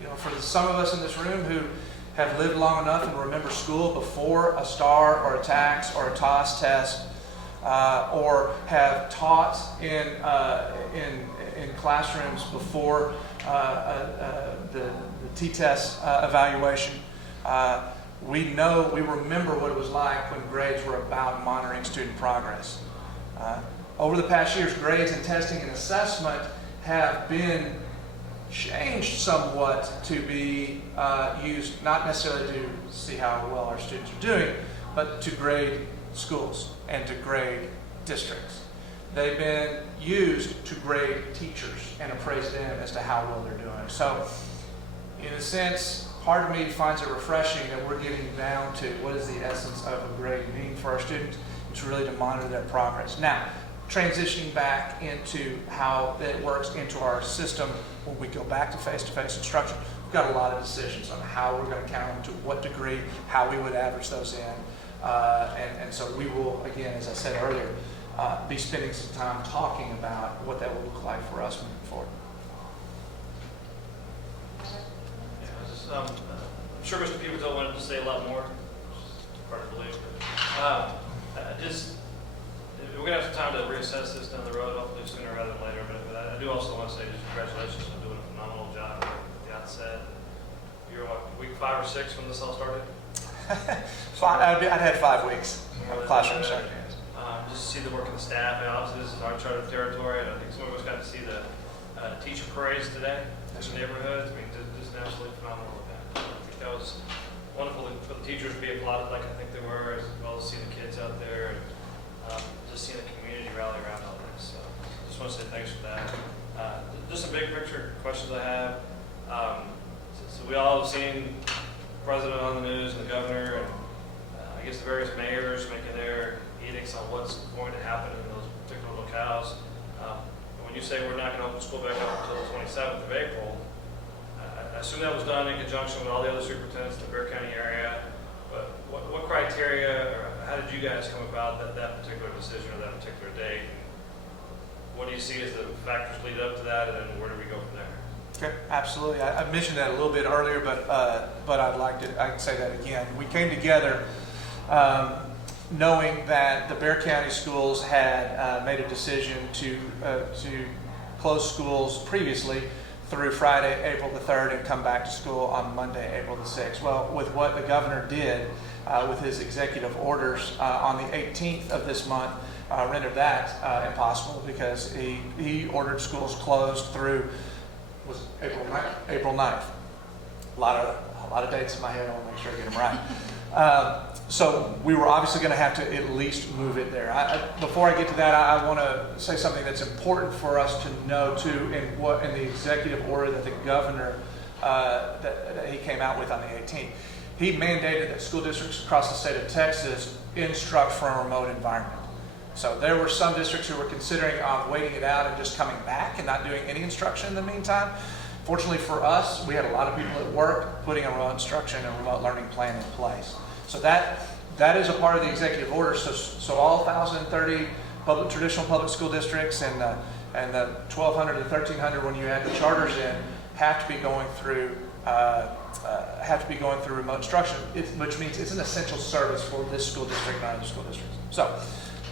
You know, for some of us in this room who have lived long enough and remember school before a STAR or a TAKS or a TOS test, or have taught in classrooms before the T-test evaluation, we remember what it was like when grades were about monitoring student progress. Over the past years, grades and testing and assessment have been changed somewhat to be used not necessarily to see how well our students are doing, but to grade schools and to grade districts. They've been used to grade teachers and appraise them as to how well they're doing. So, in a sense, part of me finds it refreshing that we're getting down to what is the essence of a grade mean for our students. It's really to monitor their progress. Now, transitioning back into how it works into our system when we go back to face-to-face instruction, we've got a lot of decisions on how we're going to count them, to what degree, how we would average those in. And so we will, again, as I said earlier, be spending some time talking about what that will look like for us moving forward. Yeah, I'm sure Mr. Pivotal wanted to say a lot more. It's hard to believe. We're going to have some time to reassess this down the road, hopefully sooner rather than later. But I do also want to say just congratulations on doing a phenomenal job at the outset. You're what, week 5 or 6 when this all started? I'd had 5 weeks of classroom instruction. Just to see the work of the staff. And obviously, this is uncharted territory. And I think some of us got to see the teacher parades today in the neighborhoods. I mean, just an absolutely phenomenal event. I think that was wonderful for the teachers to be applauded like I think they were, as well as see the kids out there and just seeing the community rally around all this. So just want to say thanks for that. Just some big picture questions I have. So we all have seen the president on the news and the governor and I guess the various mayors making their edicts on what's going to happen in those particular locales. When you say we're not going to open school back up until the 27th of April, I assume that was done in conjunction with all the other superintendents in the Bexar County area. But what criteria, or how did you guys come about that particular decision or that particular date? And what do you see as the factors lead up to that, and then where do we go from there? Okay, absolutely. I mentioned that a little bit earlier, but I can say that again. We came together knowing that the Bexar County schools had made a decision to close schools previously through Friday, April the 3rd, and come back to school on Monday, April the 6th. Well, with what the governor did with his executive orders on the 18th of this month, rendered that impossible because he ordered schools closed through was April 9th. A lot of dates in my head. I want to make sure I get them right. So we were obviously going to have to at least move it there. Before I get to that, I want to say something that's important for us to know too in the executive order that the governor that he came out with on the 18th. He mandated that school districts across the state of Texas instruct from a remote environment. So there were some districts who were considering waiting it out and just coming back and not doing any instruction in the meantime. Fortunately for us, we had a lot of people at work putting a remote instruction and remote learning plan in place. So that is a part of the executive order. So all 1,030 traditional public school districts and the 1,200 to 1,300 when you add the charters in have to be going through remote instruction, which means it's an essential service for this school district and other school districts. So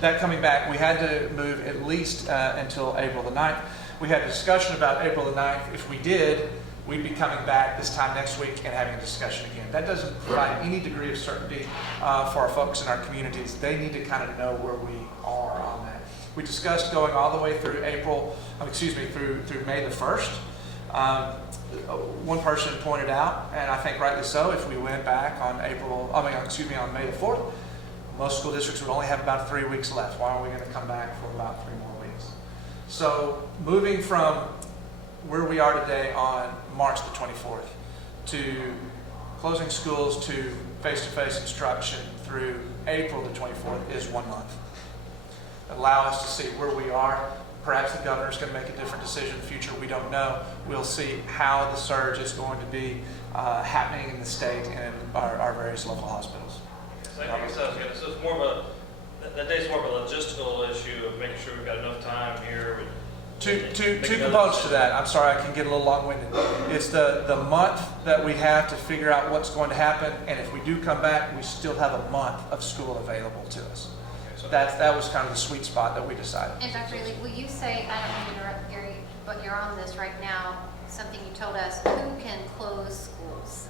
that coming back, we had to move at least until April the 9th. We had a discussion about April the 9th. If we did, we'd be coming back this time next week and having a discussion again. That doesn't provide any degree of certainty for our folks in our communities. They need to kind of know where we are on that. We discussed going all the way through through May the 1st. One person pointed out, and I think rightly so, if we went back on May the 4th, most school districts would only have about 3 weeks left. Why are we going to come back for about 3 more weeks? So moving from where we are today on March the 24th to closing schools to face-to-face instruction through April the 24th is 1 month. Allow us to see where we are. Perhaps the governor's going to make a different decision in the future. We don't know. We'll see how the surge is going to be happening in the state and in our various local hospitals. So I think so it's more of that day's more of a logistical issue of making sure we've got enough time here. Two components to that. I'm sorry, I can get a little long-winded. It's the month that we have to figure out what's going to happen, and if we do come back, we still have a month of school available to us. So that was kind of the sweet spot that we decided. And Dr. Ely, will you say, I don't want to interrupt Gary, but you're on this right now, something you told us, who can close schools?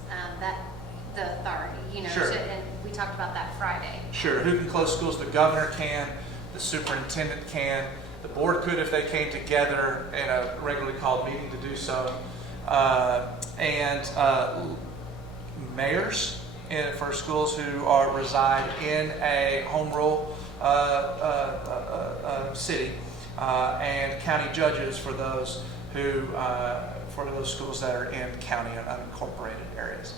The authority, Sure. And we talked about that Friday. Sure, who can close schools? The governor can, the superintendent can, the board could if they came together in a regularly called meeting to do so, and mayors for schools who reside in a home rule city, and county judges for those schools that are in county and unincorporated areas.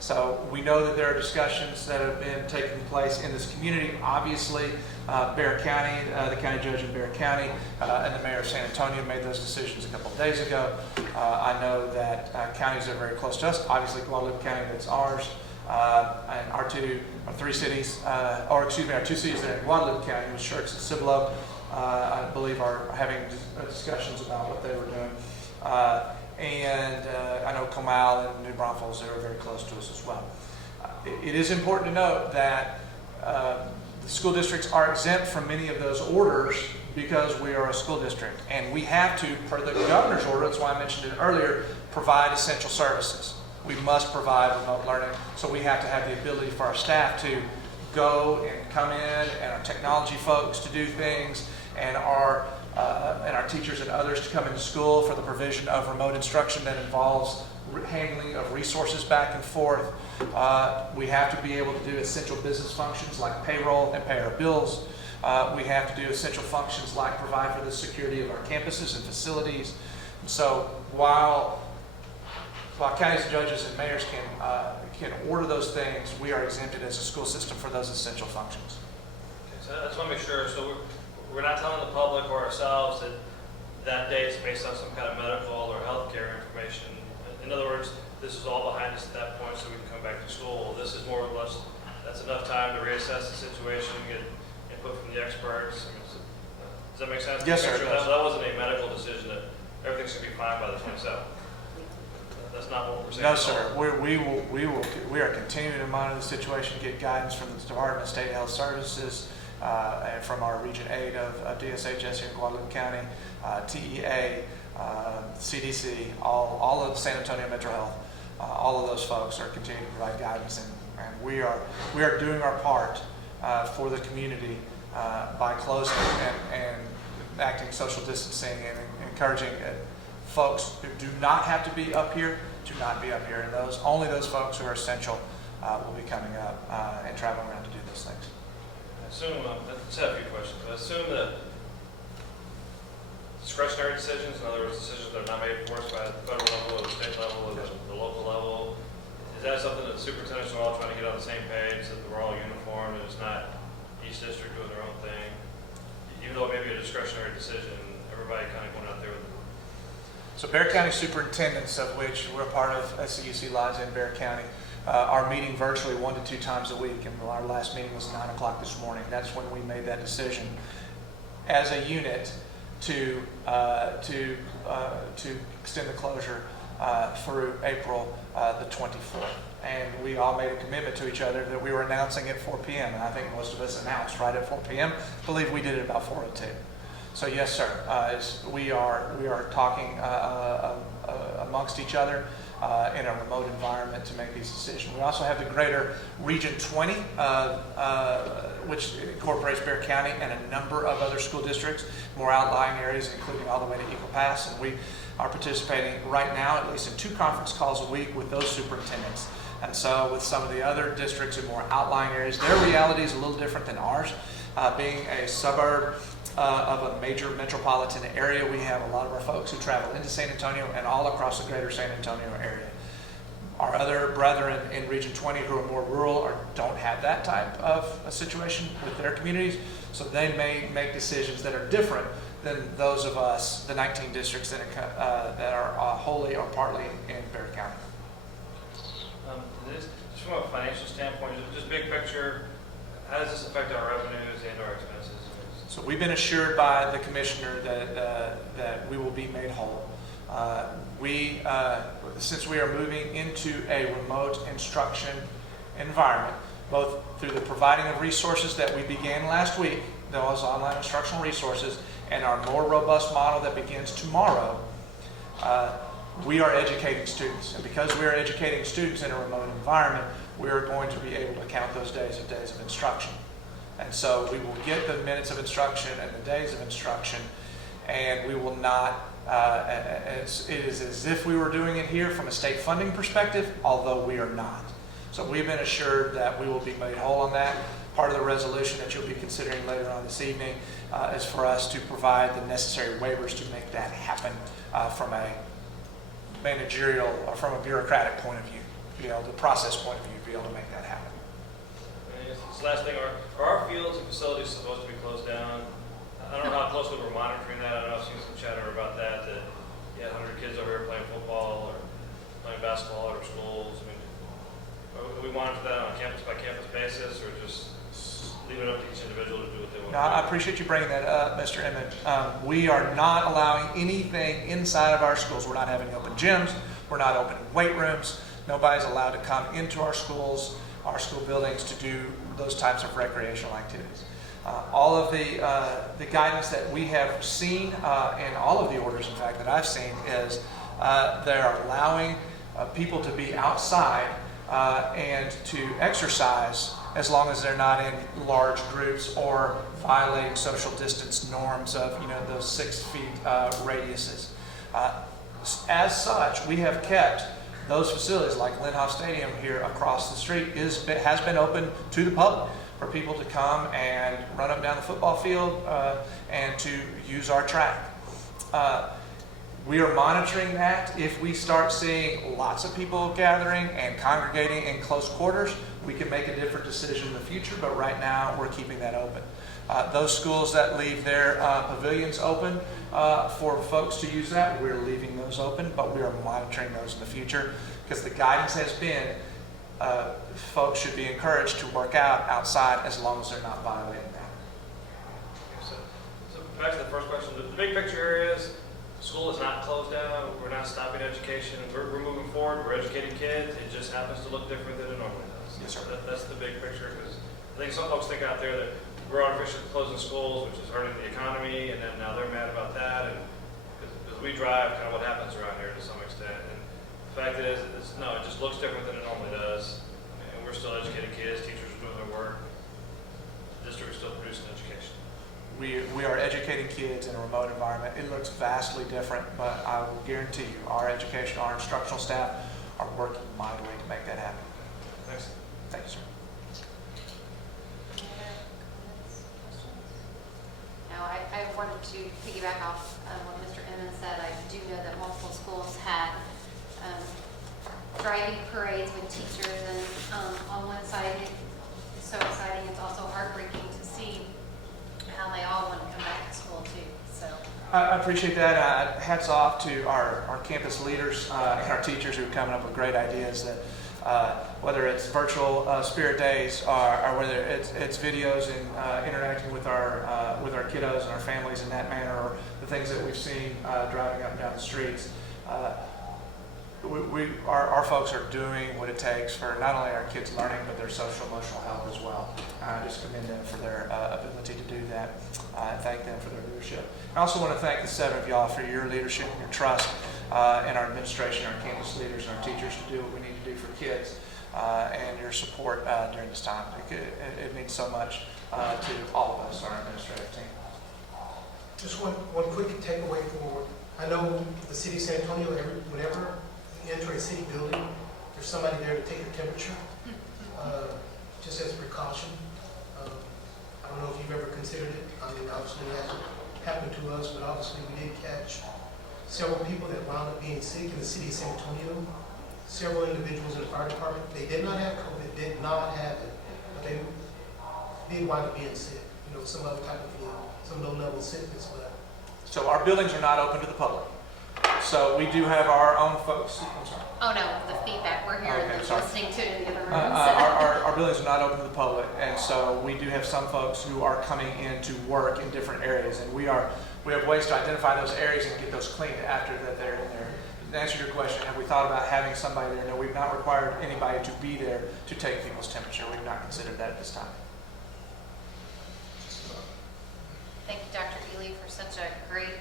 So we know that there are discussions that have been taking place in this community. Obviously, Bexar County, the county judge in Bexar County, and the mayor of San Antonio made those decisions a couple of days ago. I know that counties that are very close to us, obviously Guadalupe County, that's ours, and our two cities that are in Guadalupe County, with Schertz-Cibolo, I believe are having discussions about what they were doing. And I know Comal and New Braunfels, they were very close to us as well. It is important to note that the school districts are exempt from many of those orders because we are a school district. And we have to, per the governor's order, that's why I mentioned it earlier, provide essential services. We must provide remote learning, so we have to have the ability for our staff to go and come in, and our technology folks to do things, and our and our teachers and others to come into school for the provision of remote instruction that involves handling of resources back and forth. We have to be able to do essential business functions like payroll and pay our bills. We have to do essential functions like provide for the security of our campuses and facilities. So while counties, judges, and mayors can order those things, we are exempted as a school system for those essential functions. Okay, so I just want to make sure, so we're not telling the public or ourselves that that date's based on some kind of medical or healthcare information. In other words, this is all behind us at that point so we can come back to school. This is more or less, that's enough time to reassess the situation, get input from the experts. I mean, does that make sense? Yes, sir. Make sure that wasn't a medical decision that everything's going to be fine by the 27th. That's not what we're saying. No, sir. We are continuing to monitor the situation, get guidance from the Department of State Health Services, and from our Region 8 of DSHS here in Guadalupe County, TEA, CDC, all of San Antonio Metro Health, all of those folks are continuing to provide guidance, and we are doing our part for the community by closing and acting social distancing and encouraging folks who do not have to be up here to not be up here, and only those folks who are essential will be coming up and traveling around to do those things. I assume, I just have a few questions. I assume that discretionary decisions, in other words, decisions that are not made for us by the federal level or the state level or the local level, is that something that superintendents are all trying to get on the same page, that we're all uniform and it's not each district doing their own thing? Even though it may be a discretionary decision, everybody kind of going out there with. So Bexar County superintendents, of which we're a part of, SCUC lies in Bexar County, are meeting virtually 1 to 2 times a week, and our last meeting was 9 o'clock this morning. That's when we made that decision as a unit to extend the closure through April the 24th. And we all made a commitment to each other that we were announcing at 4 p.m. And I think most of us announced right at 4 p.m. I believe we did it about 4:02. So yes, sir, we are talking amongst each other in a remote environment to make these decisions. We also have the greater Region 20, which incorporates Bexar County and a number of other school districts, more outlying areas, including all the way to Eagle Pass. And we are participating right now, at least in 2 conference calls a week with those superintendents. And so with some of the other districts in more outlying areas, their reality is a little different than ours. Being a suburb of a major metropolitan area, we have a lot of our folks who travel into San Antonio and all across the greater San Antonio area. Our other brethren in Region 20 who are more rural or don't have that type of a situation with their communities, so they may make decisions that are different than those of us, the 19 districts that are wholly or partly in Bexar County. Just from a financial standpoint, just big picture, how does this affect our revenues and our expenses? So we've been assured by the commissioner that we will be made whole. Since we are moving into a remote instruction environment, both through the providing of resources that we began last week, those online instructional resources, and our more robust model that begins tomorrow, we are educating students. And because we are educating students in a remote environment, we are going to be able to count those days of instruction. And so we will get the minutes of instruction and the days of instruction, and we will not, it is as if we were doing it here from a state funding perspective, although we are not. So we've been assured that we will be made whole on that. Part of the resolution that you'll be considering later on this evening is for us to provide the necessary waivers to make that happen from a managerial or from a bureaucratic point of view, the process point of view, to be able to make that happen. This last thing, are our fields and facilities supposed to be closed down? I don't know how closely we're monitoring that. I don't know, I've seen some chatter about that you had 100 kids over here playing football or playing basketball at our schools. I mean, are we monitor that on a campus by campus basis, or just leave it up to each individual to do what they want? No, I appreciate you bringing that up, Mr. Emmett. We are not allowing anything inside of our schools. We're not having open gyms. We're not opening weight rooms. Nobody's allowed to come into our schools, our school buildings, to do those types of recreational activities. All of the guidance that we have seen, and all of the orders, in fact, that I've seen, is they're allowing people to be outside and to exercise as long as they're not in large groups or violating social distance norms of, those 6 feet radiuses. As such, we have kept those facilities like Lindhoff Stadium here across the street has been open to the public for people to come and run up and down the football field and to use our track. We are monitoring that. If we start seeing lots of people gathering and congregating in close quarters, we can make a different decision in the future, but right now we're keeping that open. Those schools that leave their pavilions open for folks to use that, we're leaving those open, but we are monitoring those in the future because the guidance has been folks should be encouraged to work out outside as long as they're not violating that. So back to the first question, the big picture here is school is not closed down, we're not stopping education, we're moving forward, we're educating kids, it just happens to look different than it normally does. Yes, sir. That's the big picture, because I think some folks think out there that we're artificially closing schools, which is hurting the economy, and then now they're mad about that, and because we drive kind of what happens around here to some extent, and the fact is, no, it just looks different than it normally does, and we're still educating kids, teachers are doing their work, the district is still producing education. We are educating kids in a remote environment. It looks vastly different, but I will guarantee you our instructional staff are working mightily to make that happen. Thanks. Thank you, sir. No, I wanted to piggyback off what Mr. Emmons said. I do know that multiple schools had driving parades with teachers, and on one side it's so exciting, it's also heartbreaking to see how they all want to come back to school too. So I appreciate that. Hats off to our campus leaders and our teachers who are coming up with great ideas that whether it's virtual spirit days or whether it's videos and interacting with our kiddos and our families in that manner, or the things that we've seen driving up and down the streets. Our folks are doing what it takes for not only our kids' learning, but their social emotional health as well. I just commend them for their ability to do that and thank them for their leadership. I also want to thank the 7 of y'all for your leadership and your trust in our administration, our campus leaders, and our teachers to do what we need to do for kids and your support during this time. It means so much to all of us, our administrative team. Just one quick takeaway forward. I know the city of San Antonio, whenever you enter a city building, there's somebody there to take your temperature, just as a precaution. I don't know if you've ever considered it. I mean, obviously it hasn't happened to us, but obviously we did catch several people that wound up being sick in the city of San Antonio. Several individuals in the fire department, they did not have COVID, did not have it, but they did wind up being sick. Some other type of flu, some low-level sickness, but. So our buildings are not open to the public. So we do have our own folks. I'm sorry. oh no, the feedback we're here Okay, sorry. listening to it in the other room. Our buildings are not open to the public, and so we do have some folks who are coming in to work in different areas, and we have ways to identify those areas and get those cleaned after that they're in there. To answer your question, have we thought about having somebody there? No, we've not required anybody to be there to take people's temperature. We've not considered that at this time. Thank you, Dr. Ely, for such a great,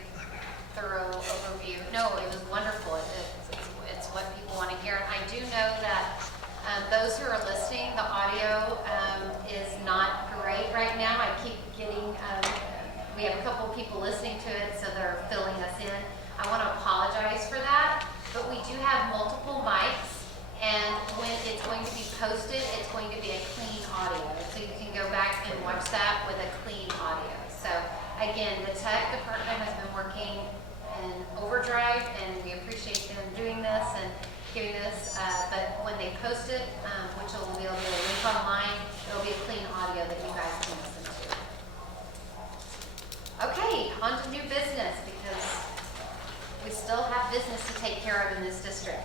thorough overview. No, it was wonderful. It's what people want to hear. And I do know that those who are listening, the audio is not great right now. I keep getting, we have a couple people listening to it, so they're filling us in. I want to apologize for that, but we do have multiple mics, and when it's going to be posted, it's going to be a clean audio. So you can go back and watch that with a clean audio. So again, the tech department has been working in overdrive, and we appreciate them doing this and giving this, but when they post it, which will be a link online, it'll be a clean audio that you guys can listen to. Okay, on to new business, because we still have business to take care of in this district.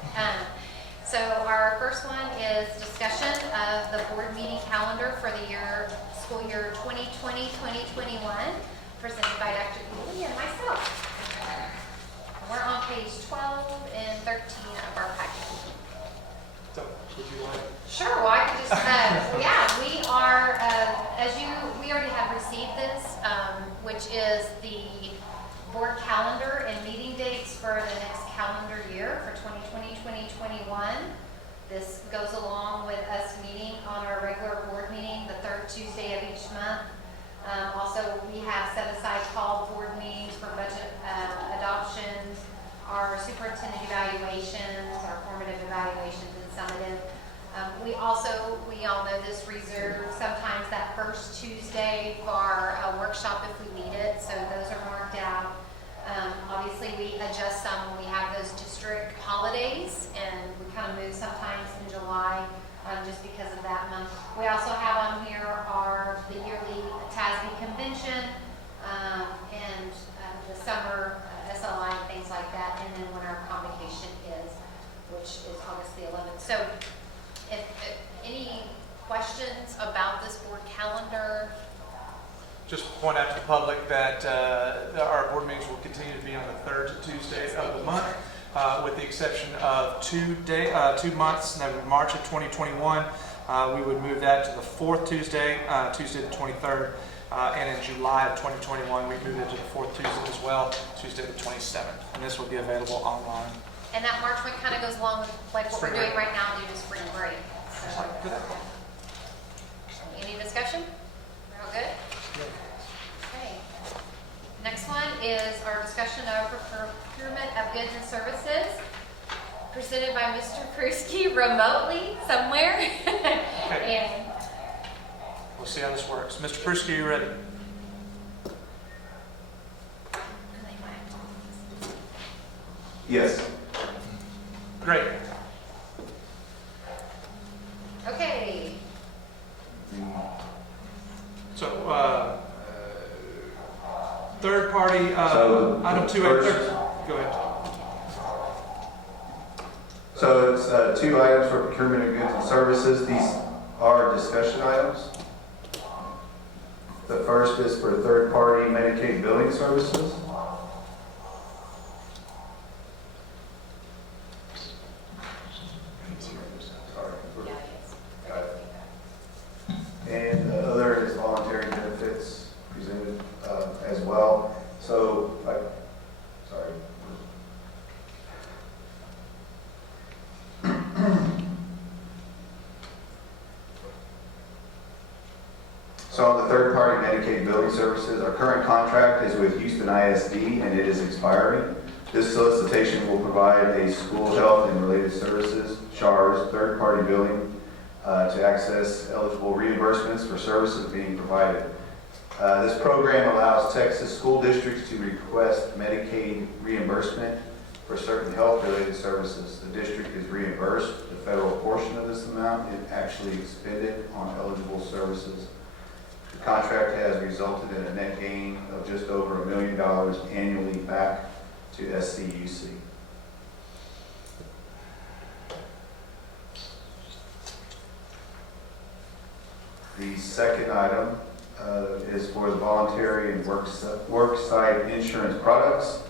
So our first one is discussion of the board meeting calendar for the school year 2020-2021, presented by Dr. Ely and myself. We're on page 12 and 13 of our packet. So, would you like? Sure, well, I could just, yeah, we are, we already have received this, which is the board calendar and meeting dates for the next calendar year for 2020-2021. This goes along with us meeting on our regular board meeting, the third Tuesday of each month. Also, we have set aside called board meetings for budget adoptions, our superintendent evaluations, our formative evaluations, and summative. We all know this, reserve sometimes that first Tuesday for a workshop if we need it, so those are marked out. Obviously, we adjust some when we have those district holidays, and we kind of move sometimes in July just because of that month. We also have on here the yearly TASB convention and the summer SLI and things like that, and then when our convocation is, which is August the 11th. So if any questions about this board calendar? Just point out to the public that our board meetings will continue to be on the third Tuesday of the month, with the exception of 2 months, March of 2021. We would move that to the fourth Tuesday, Tuesday the 23rd, and in July of 2021, we moved it to the fourth Tuesday as well, Tuesday the 27th, and this will be available online. And that March one kind of goes along with like what we're doing right now due to spring break. So, any discussion? We're all good? Okay. Next one is our discussion of procurement of goods and services presented by Mr. Pruski remotely somewhere. Okay. And We'll see how this works. Mr. Pruski, are you ready? Yes. Great. okay. So, third party, So, item 2, first- go ahead. So it's 2 items for procurement of goods and services. These are discussion items. The first is for third-party Medicaid billing services. And the other is voluntary benefits presented as well. So, sorry. So on the third-party Medicaid billing services, our current contract is with Houston ISD and it is expiring. This solicitation will provide a school health and related services, SHARS, third-party billing to access eligible reimbursements for services being provided. This program allows Texas school districts to request Medicaid reimbursement for certain health-related services. The district is reimbursed the federal portion of this amount and actually expended on eligible services. The contract has resulted in a net gain of just over $1 million annually back to SCUC. The second item is for the voluntary and worksite insurance products.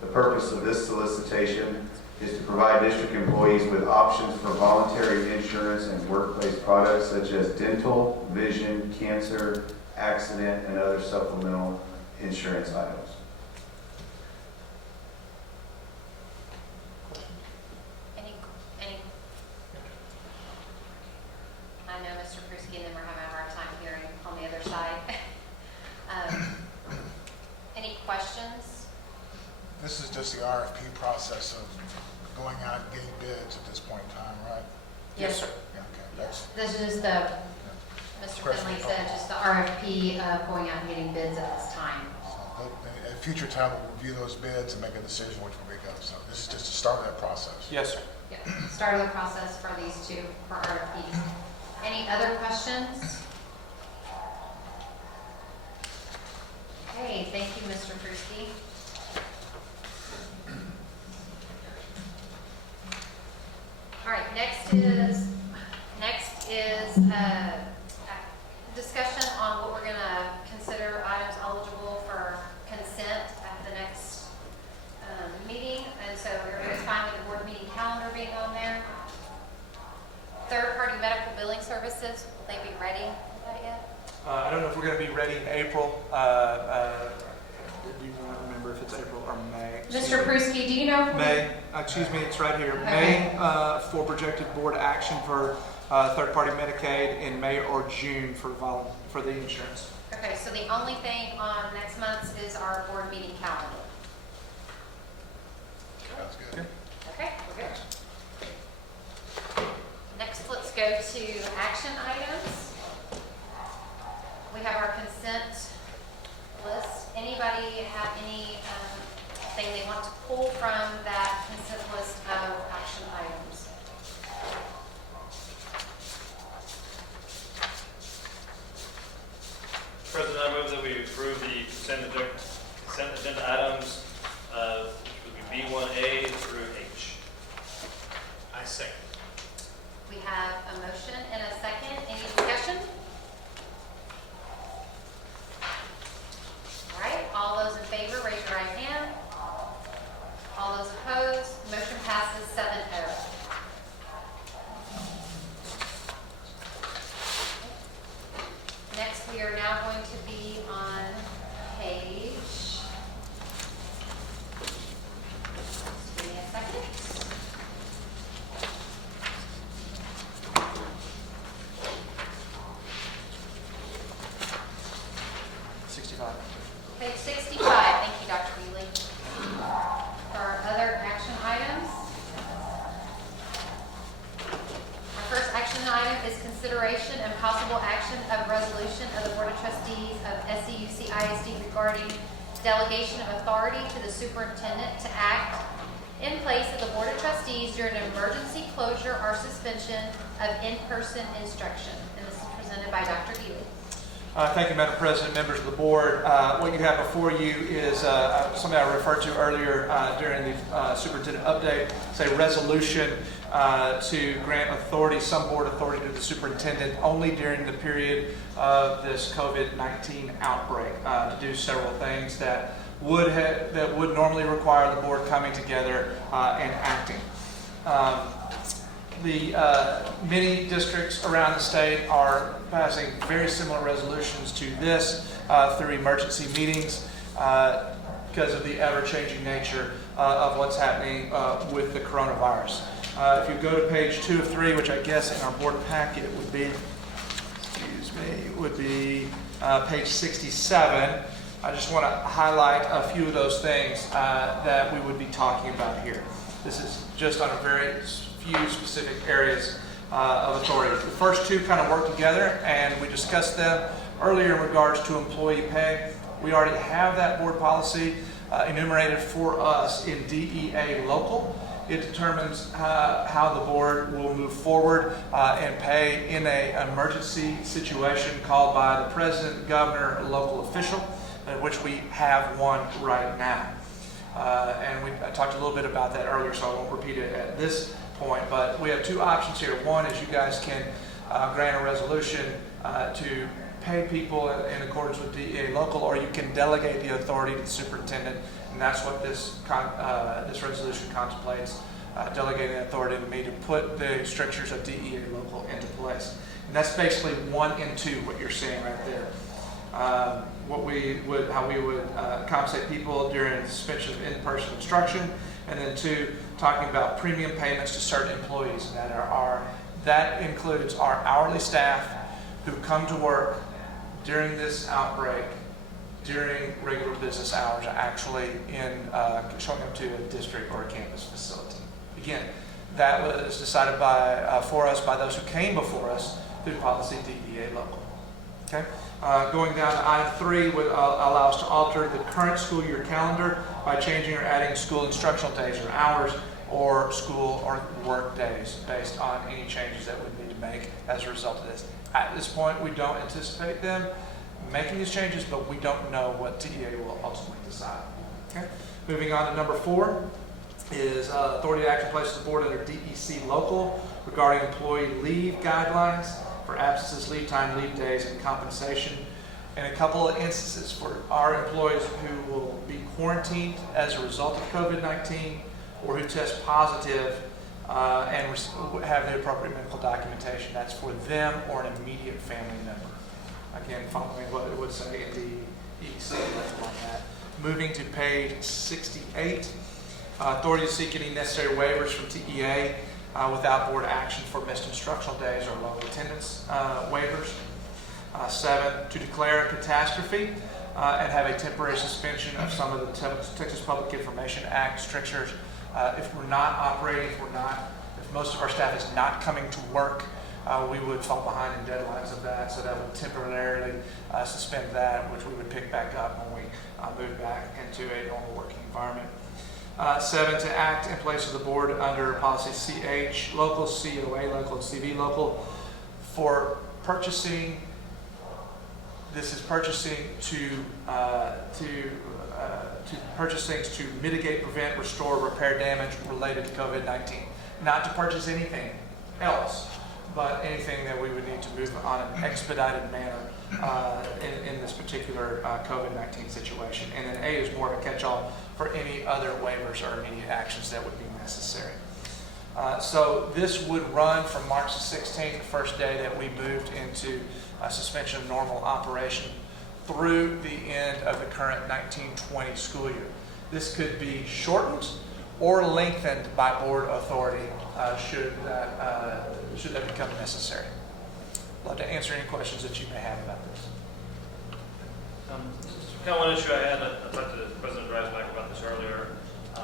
The purpose of this solicitation is to provide district employees with options for voluntary insurance and workplace products such as dental, vision, cancer, accident, and other supplemental insurance items. Any? I know Mr. Pruski and them are having a hard time hearing on the other side. Any questions? This is just the RFP process of going out and getting bids at this point in time, right? Yes, sir. Yeah, okay, that's, This is the, Mr. Finley said, just the RFP going out and getting bids at this time. so, at future time, we'll review those bids and make a decision which way we go. So this is just the start of that process. Yes, sir. Yeah, start of the process for these two, for RFPs. Any other questions? Okay, thank you, Mr. Pruski. All right, next is discussion on what we're gonna consider items eligible for consent at the next meeting. And so everybody's fine with the board meeting calendar being on there. Third-party medical billing services, will they be ready for that yet? I don't know if we're going to be ready in April. Do you remember if it's April or May? Mr. Pruski, do you know? It's right here. Okay. May for projected board action for third-party Medicaid in May or June for the insurance. Okay, so the only thing on next month's is our board meeting calendar. Sounds good. Okay, we're good. Next, let's go to action items. We have our consent list. Anybody have any thing they want to pull from that consent list of action items? President, I move that we approve the consent agenda items, which would be B1A through H. I second. We have a motion and a second. Any discussion? All right, all those in favor, raise your right hand. All those opposed, motion passes 7-0. Next, we are now going to be on page, just give me a second. Page 65, thank you, Dr. Wheeler. For our other action items, our first action item is consideration and possible action of resolution of the Board of Trustees of SCUCISD regarding delegation of authority to the superintendent to act in place of the Board of Trustees during an emergency closure or suspension of in-person instruction. And this is presented by Dr. Wheeler. Thank you, Madam President, members of the board. What you have before you is something I referred to earlier during the superintendent update. It's a resolution to grant authority, some board authority to the superintendent only during the period of this COVID-19 outbreak to do several things that would normally require the board coming together and acting. Many districts around the state are passing very similar resolutions to this through emergency meetings because of the ever-changing nature of what's happening with the coronavirus. If you go to page 2 of 3, which I guess in our board packet would be, page 67, I just want to highlight a few of those things that we would be talking about here. This is just on a very few specific areas of authority. The first two kind of work together, and we discussed them earlier in regards to employee pay. We already have that board policy enumerated for us in DEA local. It determines how the board will move forward and pay in an emergency situation called by the president, governor, or local official, which we have one right now. And I talked a little bit about that earlier, so I won't repeat it at this point, but we have two options here. One is you guys can grant a resolution to pay people in accordance with DEA local, or you can delegate the authority to the superintendent, and that's what this resolution contemplates, delegating authority to me to put the strictures of DEA local into place. And that's basically 1 and 2, what you're seeing right there. How we would compensate people during the suspension of in-person instruction, and then 2, talking about premium payments to certain employees that includes our hourly staff who come to work during this outbreak during regular business hours, actually showing up to a district or a campus facility. Again, that was decided for us by those who came before us through policy DEA local. Okay. Going down to item 3 would allow us to alter the current school year calendar by changing or adding school instructional days or hours or school or work days based on any changes that we need to make as a result of this. At this point, we don't anticipate them making these changes, but we don't know what DEA will ultimately decide. Okay. Moving on to number 4 is authority to act in place of the board under DEC local regarding employee leave guidelines for absences, leave time, leave days, and compensation. In a couple of instances for our employees who will be quarantined as a result of COVID-19 or who test positive and have the appropriate medical documentation. That's for them or an immediate family member. Again, following what it would say in the EC, like that. Moving to page 68, authority to seek any necessary waivers from TEA without board action for missed instructional days or low attendance waivers. 7, to declare a catastrophe and have a temporary suspension of some of the Texas Public Information Act strictures. If we're not operating, if most of our staff is not coming to work, we would fall behind in deadlines of that, so that would temporarily suspend that, which we would pick back up when we move back into a normal working environment. 7, to act in place of the board under policy CH, local, COA, local, and CV, local, for purchasing. This is purchasing to purchase things to mitigate, prevent, restore, repair damage related to COVID-19. Not to purchase anything else, but anything that we would need to move on an expedited manner in this particular COVID-19 situation. And then A is more of a catch-all for any other waivers or immediate actions that would be necessary. So this would run from March the 16th, the first day that we moved into suspension of normal operation, through the end of the current 1920 school year. This could be shortened or lengthened by board authority should that become necessary. I'd love to answer any questions that you may have about this. Just kind of one issue I had, I talked to President Dreisbach about this earlier. I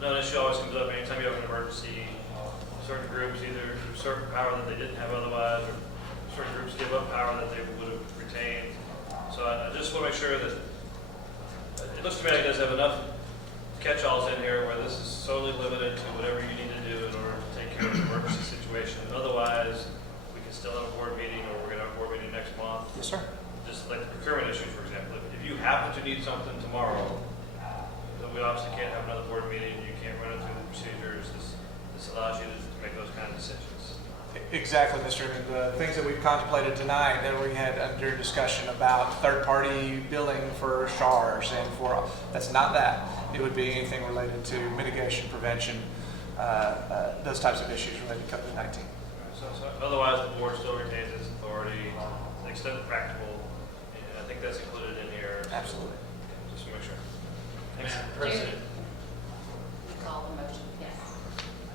know an issue always comes up anytime you have an emergency. Certain groups either usurp power that they didn't have otherwise, or certain groups give up power that they would have retained. So I just want to make sure that it looks to me like it does have enough catch-alls in here where this is solely limited to whatever you need to do in order to take care of an emergency situation. Otherwise, we can still have a board meeting, or we're going to have a board meeting next month. Yes, sir. Just like the procurement issue, for example. If you happen to need something tomorrow, then we obviously can't have another board meeting. You can't run it through the procedures. This allows you to make those kind of decisions. Exactly, Mr. Chairman. The things that we've contemplated tonight that we had under discussion about third-party billing for SHARs and for, that's not that. It would be anything related to mitigation, prevention, those types of issues related to COVID-19. So otherwise, the board still retains its authority to the extent practical. And I think that's included in here. Absolutely. Just to make sure. Madam President, You call the motion, yes.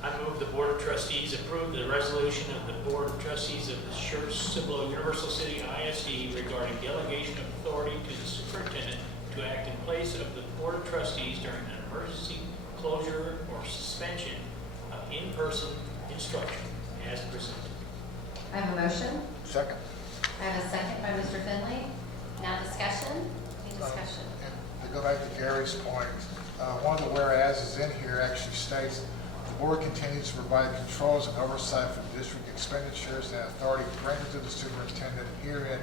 I move the Board of Trustees approve the resolution of the Board of Trustees of the Schertz-Cibolo-Universal City ISD regarding delegation of authority to the superintendent to act in place of the Board of Trustees during an emergency closure or suspension of in-person instruction as presented. I have a motion. Second. I have a second by Mr. Finley. Now discussion. Any discussion? And to go back to Gary's point, one of the whereases in here actually states the board continues to provide controls and oversight for district expenditures and authority granted to the superintendent. Herein,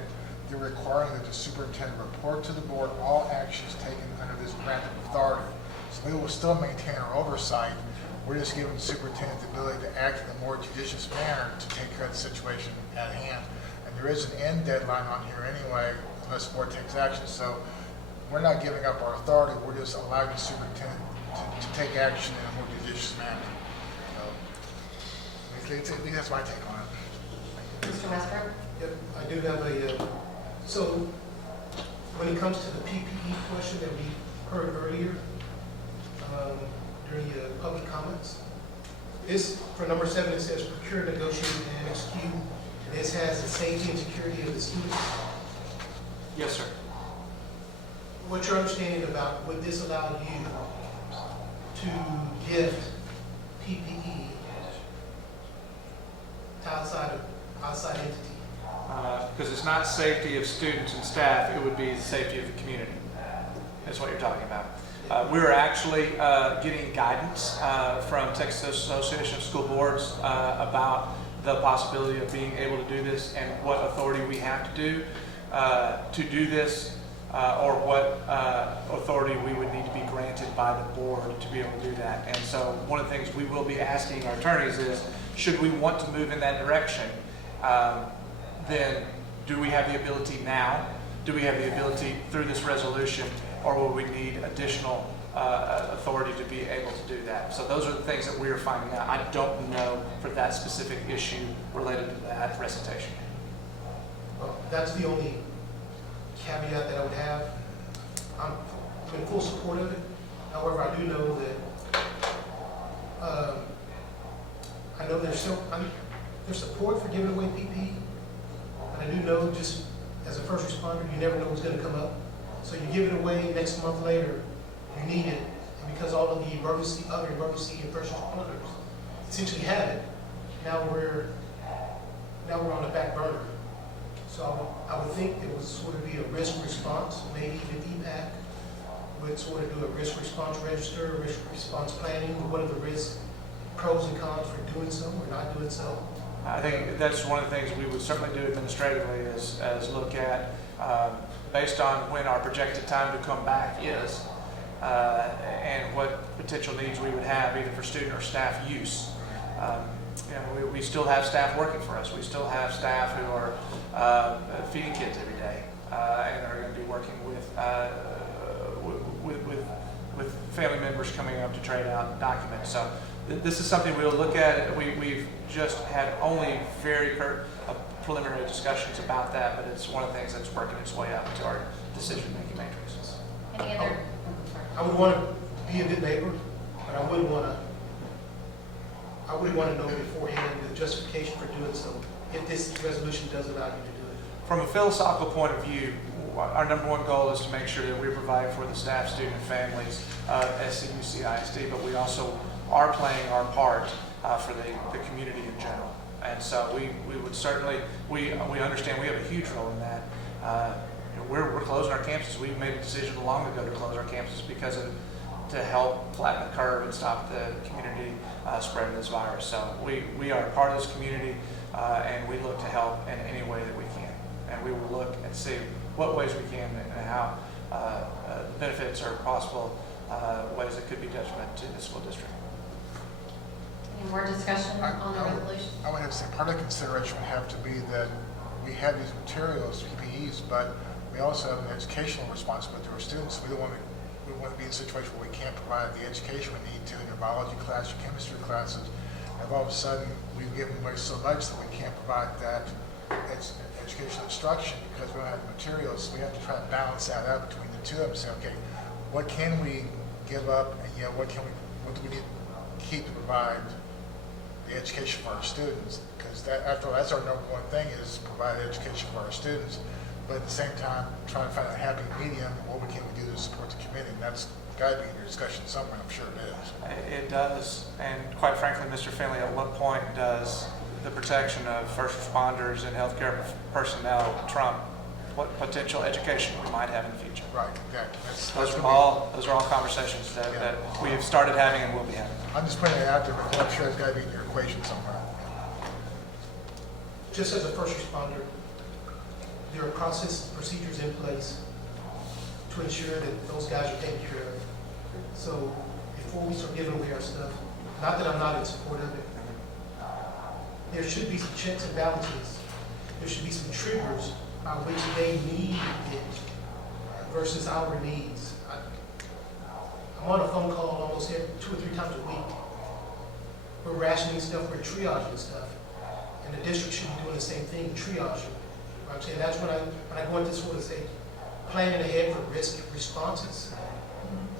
they're requiring that the superintendent report to the board all actions taken under this granted authority. So we will still maintain our oversight. We're just giving the superintendent the ability to act in a more judicious manner to take care of the situation at hand. And there is an end deadline on here anyway, unless the board takes action. So we're not giving up our authority. We're just allowing the superintendent to take action in a more judicious manner. So, I think that's my take on it. Mr. Westbrook? Yep, I do have a, so when it comes to the PPE question that we heard earlier, during the public comments, this, for number 7, it says procure, negotiate, and execute. This has the safety and security of the students. Yes, sir. What's your understanding about, would this allow you to gift PPE to outside entity? Because it's not safety of students and staff, it would be the safety of the community. That's what you're talking about. We're actually getting guidance from Texas Association of School Boards about the possibility of being able to do this and what authority we have to do this, or what authority we would need to be granted by the board to be able to do that. And so one of the things we will be asking our attorneys is, should we want to move in that direction, then do we have the ability now? Do we have the ability through this resolution, or will we need additional authority to be able to do that? So those are the things that we are finding out. I don't know for that specific issue related to that recitation. Well, that's the only caveat that I would have. I'm in full support of it. However, I do know that, I know there's support for giving away PPE, but I do know just as a first responder, you never know what's gonna come up. So you give it away, next month later, you need it, and because all of the other emergency and first responders essentially have it, now we're on the back burner. So I would think there would sort of be a risk response, maybe even EPAC would sort of do a risk response register, risk response planning, what are the risks, pros and cons for doing so or not doing so. I think that's one of the things we would certainly do administratively is look at, based on when our projected time to come back is, and what potential needs we would have either for student or staff use. We still have staff working for us. We still have staff who are feeding kids every day and are going to be working with family members coming up to trade out documents. So this is something we'll look at. We've just had only very preliminary discussions about that, but it's one of the things that's working its way up to our decision-making matrix. Any other? I would want to be a good neighbor, but I wouldn't want to know beforehand the justification for doing so if this resolution does allow you to do it. From a philosophical point of view, our number one goal is to make sure that we provide for the staff, student, and families of SCUCISD, but we also are playing our part for the community in general. And so we would certainly, we understand we have a huge role in that. We're closing our campuses. We've made a decision long ago to close our campuses to help flatten the curve and stop the community spread of this virus. So we are part of this community and we look to help in any way that we can. And we will look and see what ways we can and how benefits or possible ways that could be detriment to the school district. Any more discussion on the resolution? I would have to say part of the consideration would have to be that we have these materials, PPEs, but we also have an educational responsibility to our students. We don't want to be in a situation where we can't provide the education we need to in their biology class or chemistry classes. And all of a sudden, we've given away so much that we can't provide that educational instruction because we don't have the materials. So we have to try to balance that out between the two of them and say, okay, what can we give up, and what do we need to keep to provide the education for our students? Because after all, that's our number one thing is provide education for our students. But at the same time, trying to find a happy medium, what can we do to support the community? And that's got to be in your discussion somewhere, I'm sure it is. It does, and quite frankly, Mr. Finley, at what point does the protection of first responders and healthcare personnel trump what potential education we might have in the future? Right, exactly. Those are all conversations that we have started having and will be having. I'm just putting it out there, but I'm sure it's got to be in your equation somewhere. Just as a first responder, there are processes, procedures in place to ensure that those guys are taken care of. So before we start giving away our stuff, not that I'm not in support of it, there should be some checks and balances. There should be some triggers by which they need it versus our needs. I'm on a phone call almost 2 or 3 times a week. We're rationing stuff, we're triaging stuff. And the district should be doing the same thing, triaging. I'm saying that's when I go into sort of say, planning ahead for risk responses.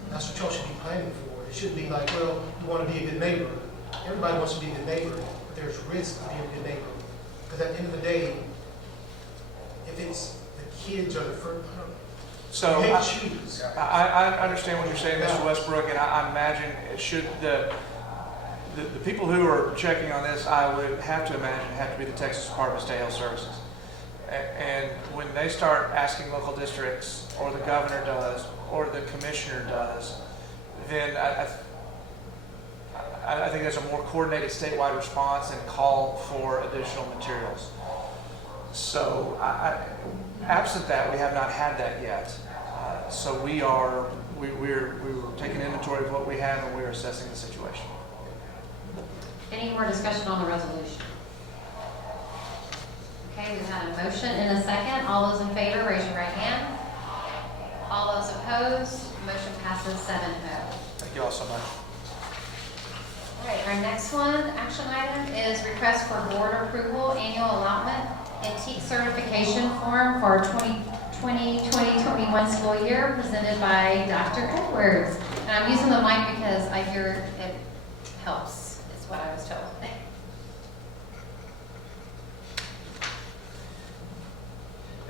That's what y'all should be planning for. It shouldn't be like, well, you want to be a good neighbor. Everybody wants to be a good neighbor, but there's risk of being a good neighbor. Because at the end of the day, if it's the kids are the first, So you have to choose. I understand what you're saying, Mr. Westbrook, and I imagine it should the people who are checking on this, I would have to imagine have to be the Texas Department of State Health Services. And when they start asking local districts, or the governor does, or the commissioner does, then I think there's a more coordinated statewide response and call for additional materials. So absent that, we have not had that yet. So we're taking inventory of what we have and we're assessing the situation. Any more discussion on the resolution? Okay, we've had a motion and a second. All those in favor, raise your right hand. All those opposed, motion passes 7-0. Thank you all so much. All right, our next action item is request for board approval, annual allotment, antique certification form for 2020-2021 school year, presented by Dr. Edwards. And I'm using the mic because I hear it helps, is what I was told.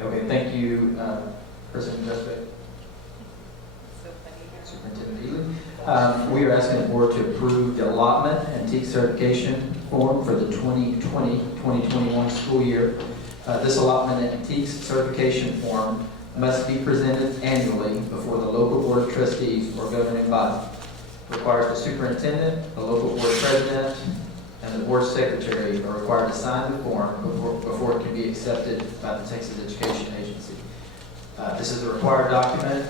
Okay, thank you, President Justbeck, Superintendent Ely. We are asking the board to approve the allotment and TEAC certification form for the 2020-2021 school year. This allotment and TEAC certification form must be presented annually before the local board of trustees or governing body. Requires the superintendent, the local board president, and the board secretary are required to sign the form before it can be accepted by the Texas Education Agency. This is a required document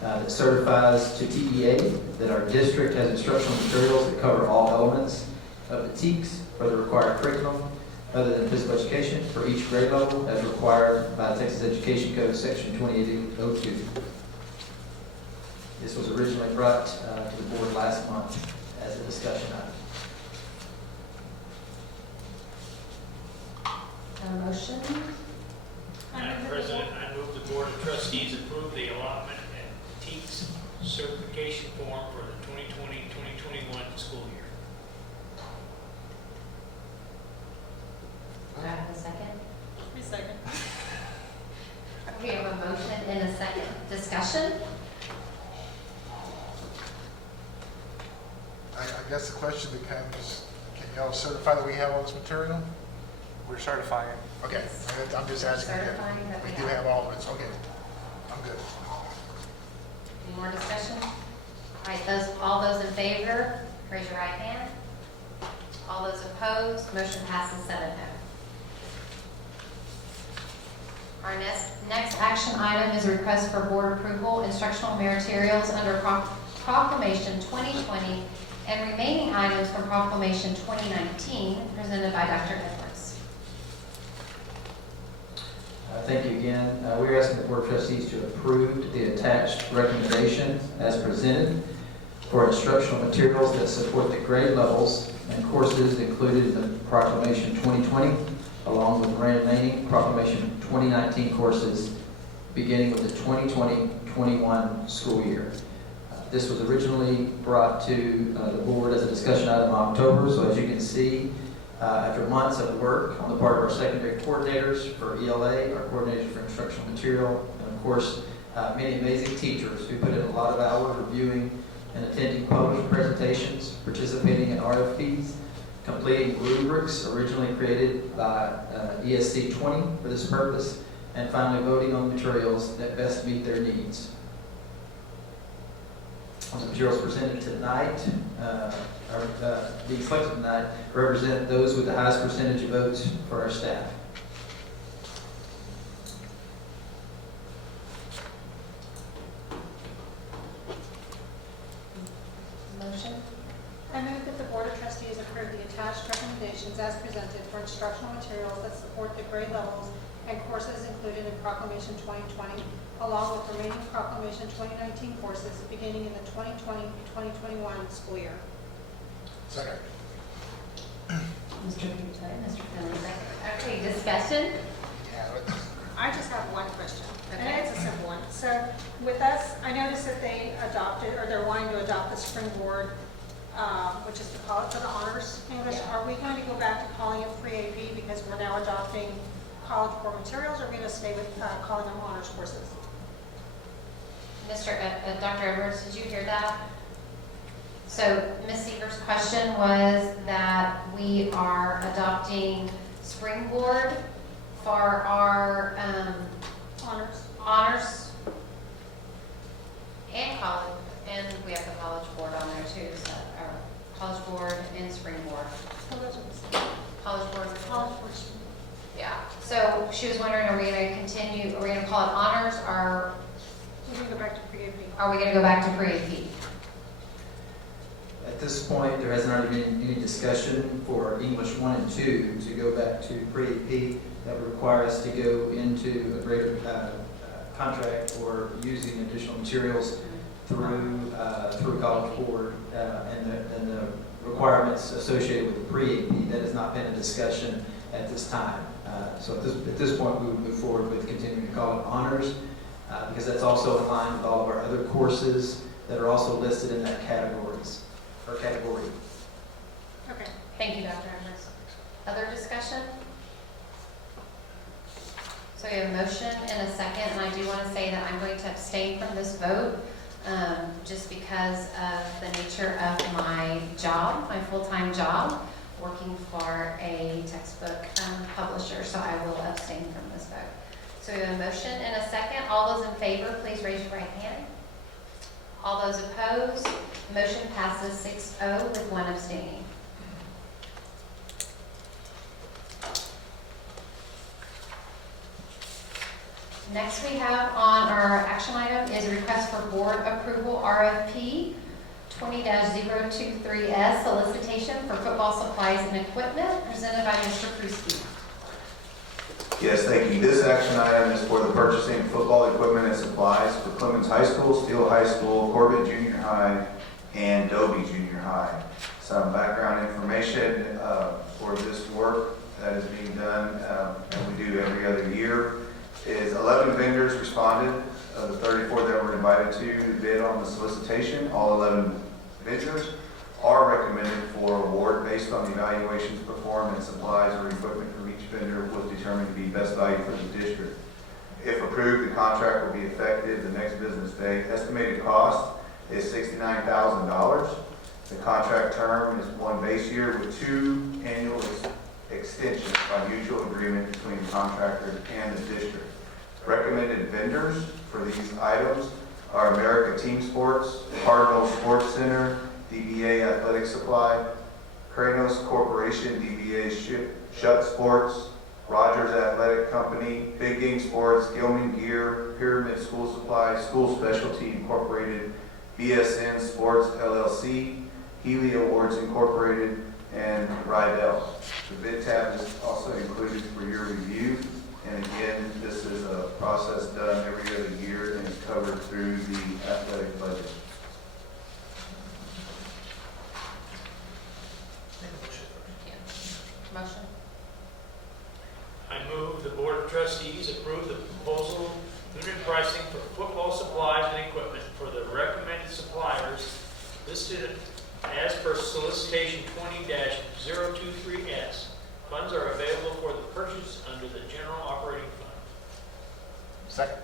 that certifies to TEA that our district has instructional materials that cover all elements of the TEACs for the required curriculum other than physical education for each grade level as required by Texas Education Code Section 2802. This was originally brought to the board last month as a discussion item. A motion? Madam President, I move the Board of Trustees approve the allotment and TEACS certification form for the 2020-2021 school year. Do I have a second? Me second. We have a motion and a second. Discussion? I guess the question becomes, can y'all certify that we have all this material? We're certifying. Okay, I'm just asking. Certifying that we We do have. have all of it, okay. I'm good. Any more discussion? All right, all those in favor, raise your right hand. All those opposed, motion passes 7-0. Our next action item is a request for board approval, instructional materials under Proclamation 2020 and remaining items from Proclamation 2019, presented by Dr. Edwards. Thank you again. We are asking the Board of Trustees to approve the attached recommendation as presented for instructional materials that support the grade levels and courses included in the Proclamation 2020, along with remaining Proclamation 2019 courses beginning with the 2020-21 school year. This was originally brought to the board as a discussion item in October, so as you can see, after months of work on the part of our secondary coordinators for ELA, our coordinators for instructional material, and of course, many amazing teachers who put in a lot of hours reviewing and attending published presentations, participating in RFPs, completing rubrics originally created by ESC 20 for this purpose, and finally voting on materials that best meet their needs. The materials presented tonight, being selected tonight, represent those with the highest percentage of votes for our staff. Motion? I move that the Board of Trustees approve the attached recommendations as presented for instructional materials that support the grade levels and courses included in Proclamation 2020, along with remaining Proclamation 2019 courses beginning in the 2020-2021 school year. Second. Mr. Finley, second. Okay, discussion? Yeah, I just have one question, and Okay. it's a simple one. So with us, I noticed that they adopted, or they're wanting to adopt the springboard, which is the college for the honors English. Yeah. Are we going to go back to calling it pre-AP because we're now adopting college core materials, or are we going to stay with calling them honors courses? Dr. Edwards, did you hear that? So Ms. Seeger's question was that we are adopting Springboard for our honors and college, and we have the College Board on there too, so our College Board and Springboard. So those are the same. College Board. College courses. Yeah, so she was wondering, are we going to continue, are we going to call it honors, or We're going to go back to pre-AP. are we going to go back to pre-AP? At this point, there hasn't already been any discussion for English 1 and 2 to go back to pre-AP. That would require us to go into a greater contract for using additional materials through College Board and the requirements associated with pre-AP. That has not been a discussion at this time. So at this point, we would move forward with continuing to call it honors, because that's also in line with all of our other courses that are also listed in that category. Okay, thank you, Dr. Evans. Other discussion? So we have a motion and a second, and I do want to say that I'm going to abstain from this vote, just because of the nature of my job, my full-time job, working for a textbook publisher, so I will abstain from this vote. So we have a motion and a second. All those in favor, please raise your right hand. All those opposed, motion passes 6-0 with one abstaining. Next we have on our action item is a request for board approval RFP 20-023S solicitation for football supplies and equipment presented by Mr. Pruski. Yes, thank you. This action item is for the purchasing of football equipment and supplies for Clemens High School, Steele High School, Corbett Junior High, and Dobie Junior High. Some background information for this work that is being done, and we do every other year, is 11 vendors responded of the 34 that were invited to bid on the solicitation. All 11 vendors are recommended for award based on the evaluations performed and supplies or equipment from each vendor was determined to be best value for the district. If approved, the contract will be effective the next business day. Estimated cost is $69,000. The contract term is 1 base year with 2 annual extensions by mutual agreement between the contractor and the district. Recommended vendors for these items are America Team Sports, Cardinal Sports Center, DBA Athletic Supply, Kranos Corporation, DBA Schertz Sports, Rogers Athletic Company, Big Game Sports, Gilman Gear, Pyramid School Supply, School Specialty Incorporated, BSN Sports LLC, Healy Awards Incorporated, and Rydell. The bid tab is also included for your review. And again, this is a process done every other year and is covered through the athletic budget. Motion. I move the Board of Trustees approve the proposal unit pricing for football supplies and equipment for the recommended suppliers listed as per solicitation 20-023S. Funds are available for the purchase under the general operating fund. Second.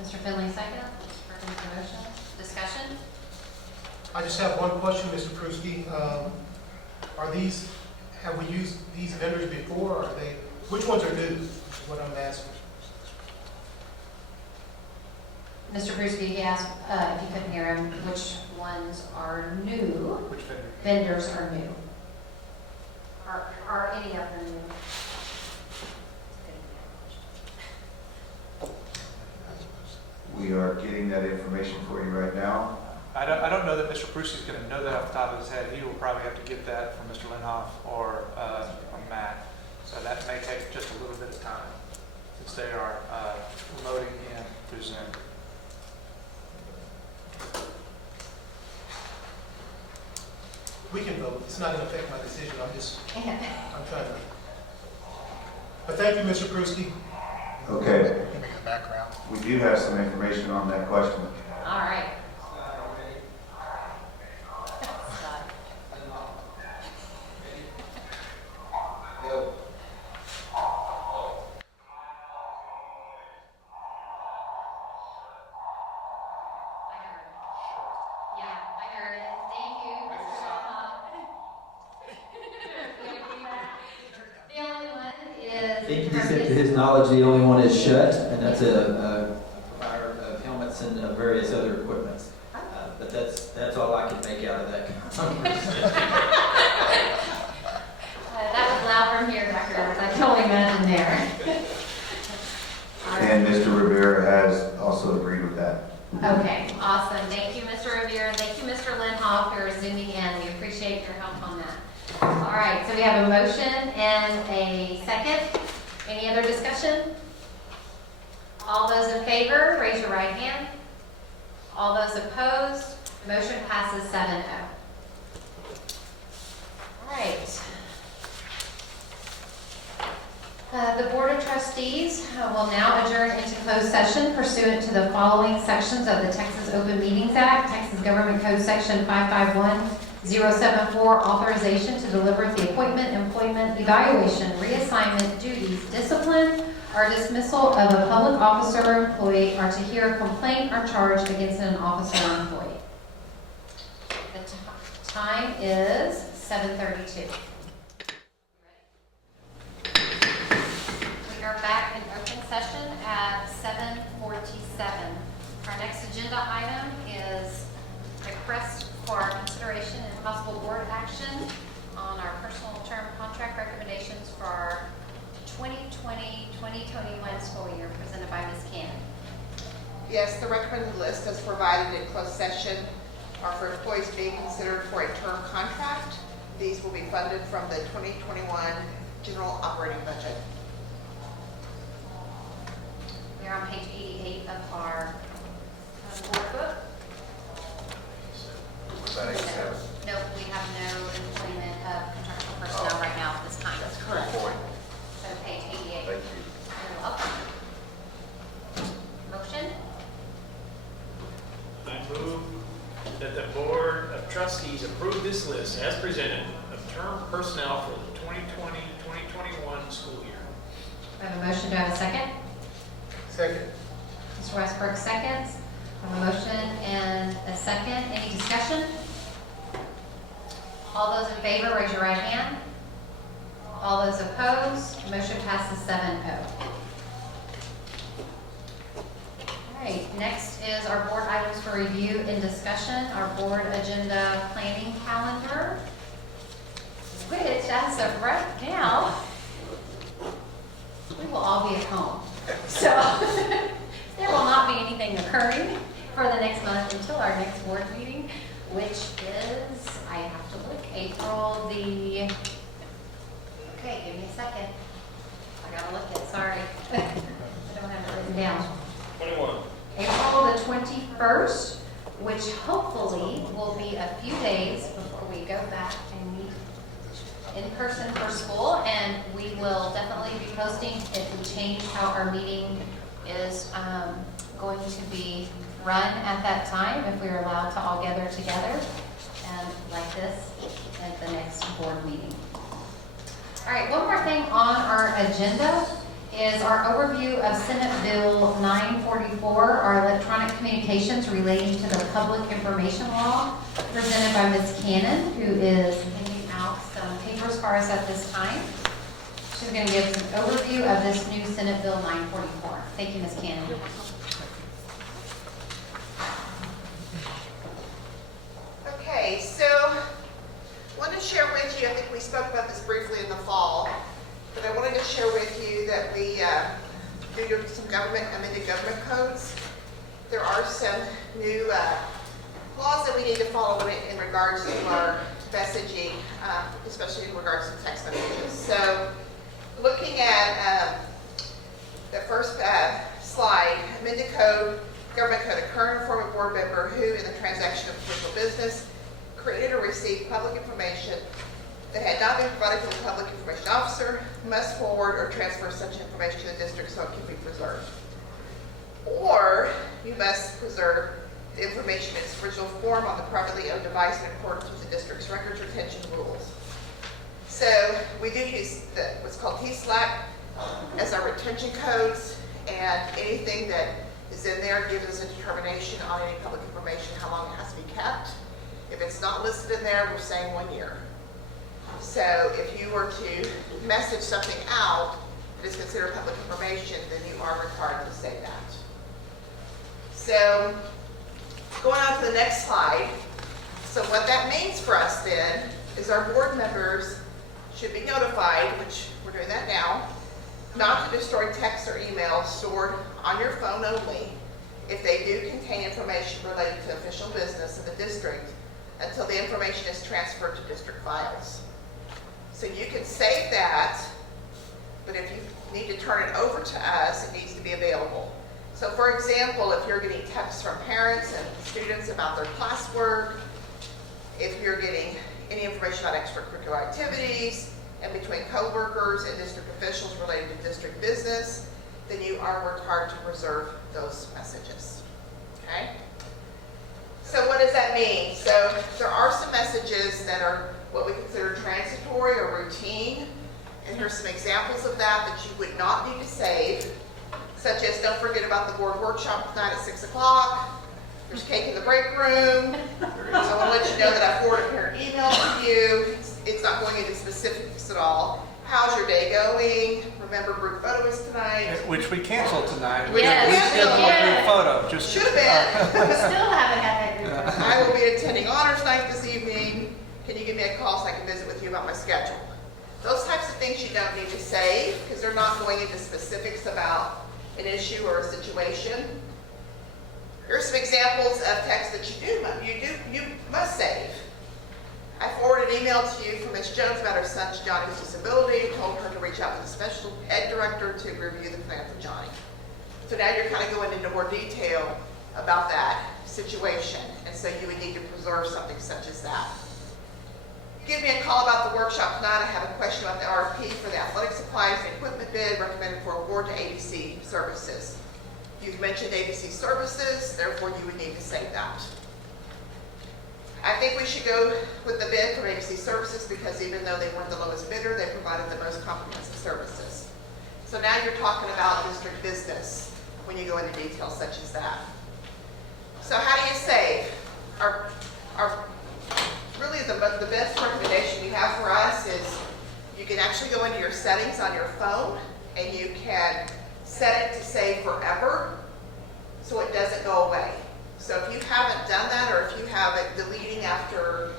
Mr. Finley, second. Second the motion. Discussion? I just have one question, Mr. Pruski. Have we used these vendors before? Which ones are new, is what I'm asking. Mr. Pruski, he asked, if you couldn't hear him, which ones are new? Which vendor? Vendors are new. Are any of them new? We are getting that information for you right now. I don't know that Mr. Pruski is going to know that off the top of his head. He will probably have to get that from Mr. Linhoff or from Matt. So that may take just a little bit of time since they are loading in through Zoom. We can vote. It's not going to affect my decision. I'm trying to. But thank you, Mr. Pruski. Okay, Give me the background. we do have some information on that question. All right. I think he said to his knowledge, the only one is Schutt, and that's a provider of helmets and various other equipment. But that's all I can make out of that conversation. That was loud from here, Dr. Evans. I can only imagine there. All right. And Mr. Rivera has also agreed with that. Okay, awesome. Thank you, Mr. Revere, and thank you, Mr. Linhoff, for zooming in. We appreciate your help on that. All right, so we have a motion and a second. Any other discussion? All those in favor, raise your right hand. All those opposed, motion passes 7-0. All right. Trustees will now adjourn into closed session pursuant to the following sections of the Texas Open Meetings Act, Texas Government Code Section 551074, authorization to deliver the appointment, employment, evaluation, reassignment, duties, discipline, or dismissal of a public officer or employee, or to hear a complaint or charge against an officer or employee. The time is 7:32. We are back in open session at 7:47. Our next agenda item is request for consideration and possible board action on our personal term contract recommendations for our 2020-2021 school year, presented by Ms. Cannon. Yes, the recommended list as provided in closed session are for employees being considered for a term contract. These will be funded from the 2021 general operating budget. We are on page 88 of our board book. Was that 87? No, we have no employment of contractual personnel right now at this time. That's correct. Good point. So page 88. Thank you. You're welcome. Motion? I move that the Board of Trustees approve this list as presented of term personnel for the 2020-2021 school year. I have a motion. Do I have a second? Second. Mr. Westbrook seconds. I have a motion and a second. Any discussion? All those in favor, raise your right hand. All those opposed, motion passes 7-0. All right, next is our board items for review and discussion, our board agenda planning calendar, which as of right now, we will all be at home. So there will not be anything occurring for the next month until our next board meeting, which is, I have to look, April the, okay, give me a second. I gotta look it, sorry. I don't have it written down. 21. April the 21st, which hopefully will be a few days before we go back and meet in person for school, and we will definitely be posting if we change how our meeting is going to be run at that time, if we're allowed to all gather together and like this at the next board meeting. All right, one more thing on our agenda is our overview of Senate Bill 944, our electronic communications relating to the public information law, presented by Ms. Cannon, who is handing out some papers for us at this time. She's going to give us an overview of this new Senate Bill 944. Thank you, Ms. Cannon. Okay, so I want to share with you, I think we spoke about this briefly in the fall, but I wanted to share with you that we, due to some amended government codes, there are some new laws that we need to follow in regards to our messaging, especially in regards to text messages. So looking at the first slide, amended code, government code, a current or former board member who in the transaction of official business created or received public information that had not been provided to the public information officer must forward or transfer such information to the district so it can be preserved. Or you must preserve the information in its original form on the privately owned device in accordance with the district's records retention rules. So we do use what's called TSLAC as our retention codes, and anything that is in there gives us a determination on any public information, how long it has to be kept. If it's not listed in there, we're saying 1 year. So if you were to message something out that is considered public information, then you are required to say that. So going on to the next slide. So what that means for us then is our board members should be notified, which we're doing that now, not to destroy text or emails stored on your phone only if they do contain information related to official business of the district until the information is transferred to district files. So you can save that, but if you need to turn it over to us, it needs to be available. So for example, if you're getting texts from parents and students about their classwork, if you're getting any information about extracurricular activities, and between coworkers and district officials related to district business, then you are required to preserve those messages. Okay? So what does that mean? So there are some messages that are what we consider transitory or routine, and here's some examples of that you would not need to save, such as don't forget about the board workshop tonight at 6 o'clock. There's cake in the break room. I want to let you know that I forwarded a parent email to you. It's not going into specifics at all. How's your day going? Remember group photo is tonight. Which we canceled tonight. Yes, We scheduled a yes. group photo. Just Should have been. Still haven't had that group. I will be attending honors night this evening. Can you give me a call so I can visit with you about my schedule? Those types of things you don't need to save because they're not going into specifics about an issue or a situation. Here's some examples of text that you must save. I forwarded an email to you from Ms. Jones about her son's Johnny's disability, told her to reach out to the special ed director to review the plan for Johnny. So now you're kind of going into more detail about that situation, and so you would need to preserve something such as that. Give me a call about the workshop tonight. I have a question about the RFP for the athletic supplies and equipment bid recommended for award to ABC Services. You've mentioned ABC Services, therefore you would need to save that. I think we should go with the bid from ABC Services because even though they weren't the lowest bidder, they provided the most comprehensive services. So now you're talking about district business when you go into details such as that. So how do you save? Really the best recommendation you have for us is you can actually go into your settings on your phone and you can set it to save forever so it doesn't go away. So if you haven't done that, or if you have it deleting after,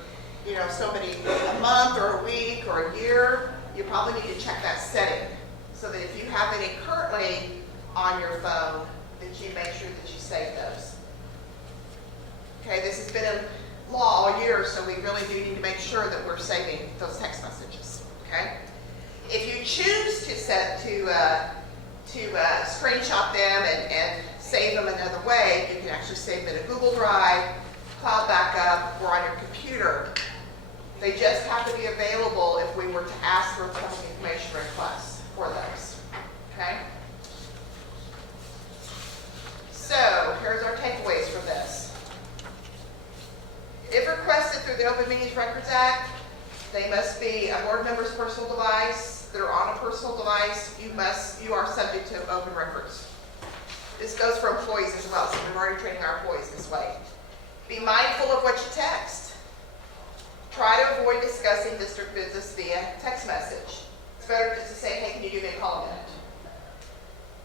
a month or a week or a year, you probably need to check that setting so that if you have any currently on your phone, that you make sure that you save those. Okay, this has been in law all year, so we really do need to make sure that we're saving those text messages. Okay, if you choose to screenshot them and save them another way, you can actually save them in a Google Drive, cloud backup, or on your computer. They just have to be available if we were to ask for public information requests for those. Okay? So, here's our takeaways for this. If requested through the Open Meetings Records Act, they must be a board member's personal device that are on a personal device. You are subject to open records. This goes for employees as well, so we're already training our employees this way. Be mindful of what you text. Try to avoid discussing district business via text message. It's better just to say, hey, can you give me a call in a minute?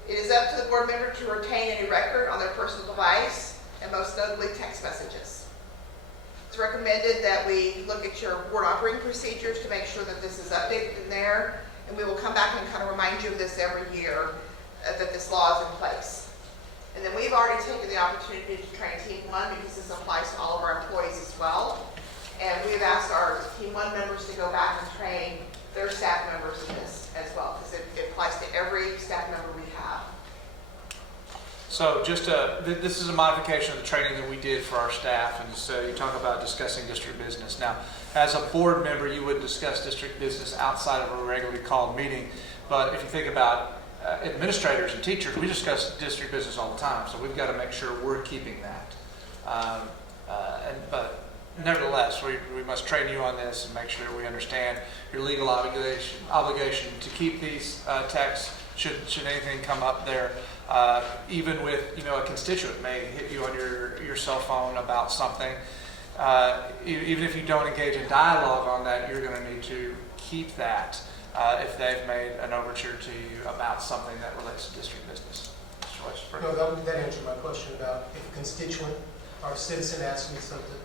It is up to the board member to retain any record on their personal device, and most notably text messages. It's recommended that we look at your board operating procedures to make sure that this is updated in there, and we will come back and kind of remind you of this every year that this law is in place. And then we've already taken the opportunity to train Team 1 because this applies to all of our employees as well. And we've asked our Team 1 members to go back and train their staff members in this as well because it applies to every staff member we have. So this is a modification of the training that we did for our staff, and so you talk about discussing district business. Now, as a board member, you would discuss district business outside of a regularly called meeting, but if you think about administrators and teachers, we discuss district business all the time, so we've got to make sure we're keeping that. But nevertheless, we must train you on this and make sure we understand your legal obligation to keep these texts should anything come up there. Even with, a constituent may hit you on your cell phone about something. Even if you don't engage in dialogue on that, you're going to need to keep that if they've made an overture to you about something that relates to district business. No, that answered my question about if a constituent or a citizen asks me something.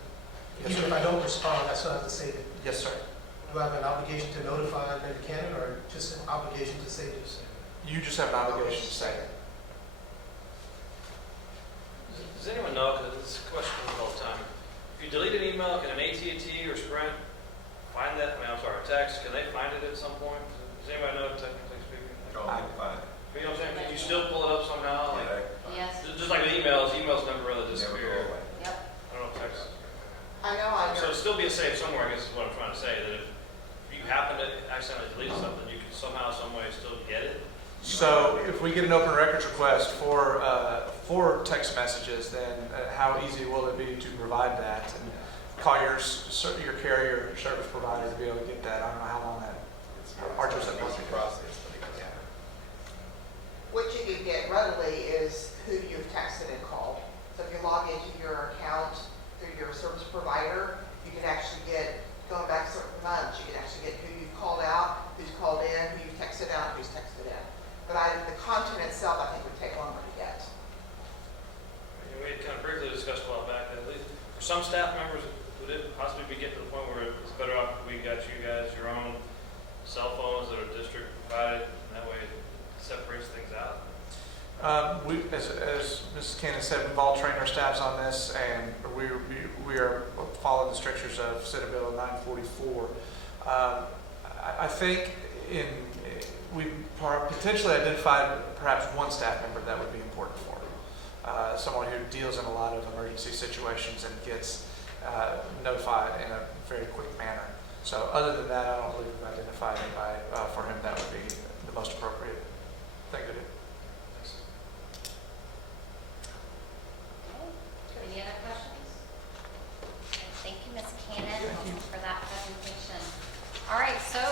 Yes, Even sir. if I don't respond, I still have to save it. Yes, sir. Do I have an obligation to notify Linda Cannon or just an obligation to save this? You just have an obligation to say it. Does anyone know, because this question comes all the time, if you delete an email, can an AT&T or Sprint find that? A text, can they find it at some point? Does anybody know, technically speaking? I can find it. You know what I'm saying? Can you still pull it up somehow? Yes. Just like the emails never really Never disappear. go away. Yep. I don't know if text. I know I So it'll still be a safe somewhere, I guess is what I'm trying to say, that if you happen to accidentally delete something, you can somehow, some way still get it? So if we get an open records request for text messages, then how easy will it be to provide that? And call your carrier service provider to be able to get that. I don't know how long that arduous that must be. What you can get readily is who you've texted and called. So if you log into your account through your service provider, you can actually get, going back certain months, you can actually get who you've called out, who's called in, who you've texted out, who's texted in. But the content itself, I think, would take longer to get. We had kind of briefly discussed a while back that at least for some staff members, would it possibly be getting to the point where it's better off if we got you guys your own cell phones that are district provided, and that way it separates things out? As Mrs. Cannon said, we've all trained our staffs on this, and we are following the strictures of Senate Bill 944. I think we potentially identified perhaps one staff member that would be important for. Someone who deals in a lot of emergency situations and gets notified in a very quick manner. So other than that, I don't believe we've identified anybody for him that would be the most appropriate thing to do. Any other questions? Thank you, Ms. Cannon, for that presentation. All right, so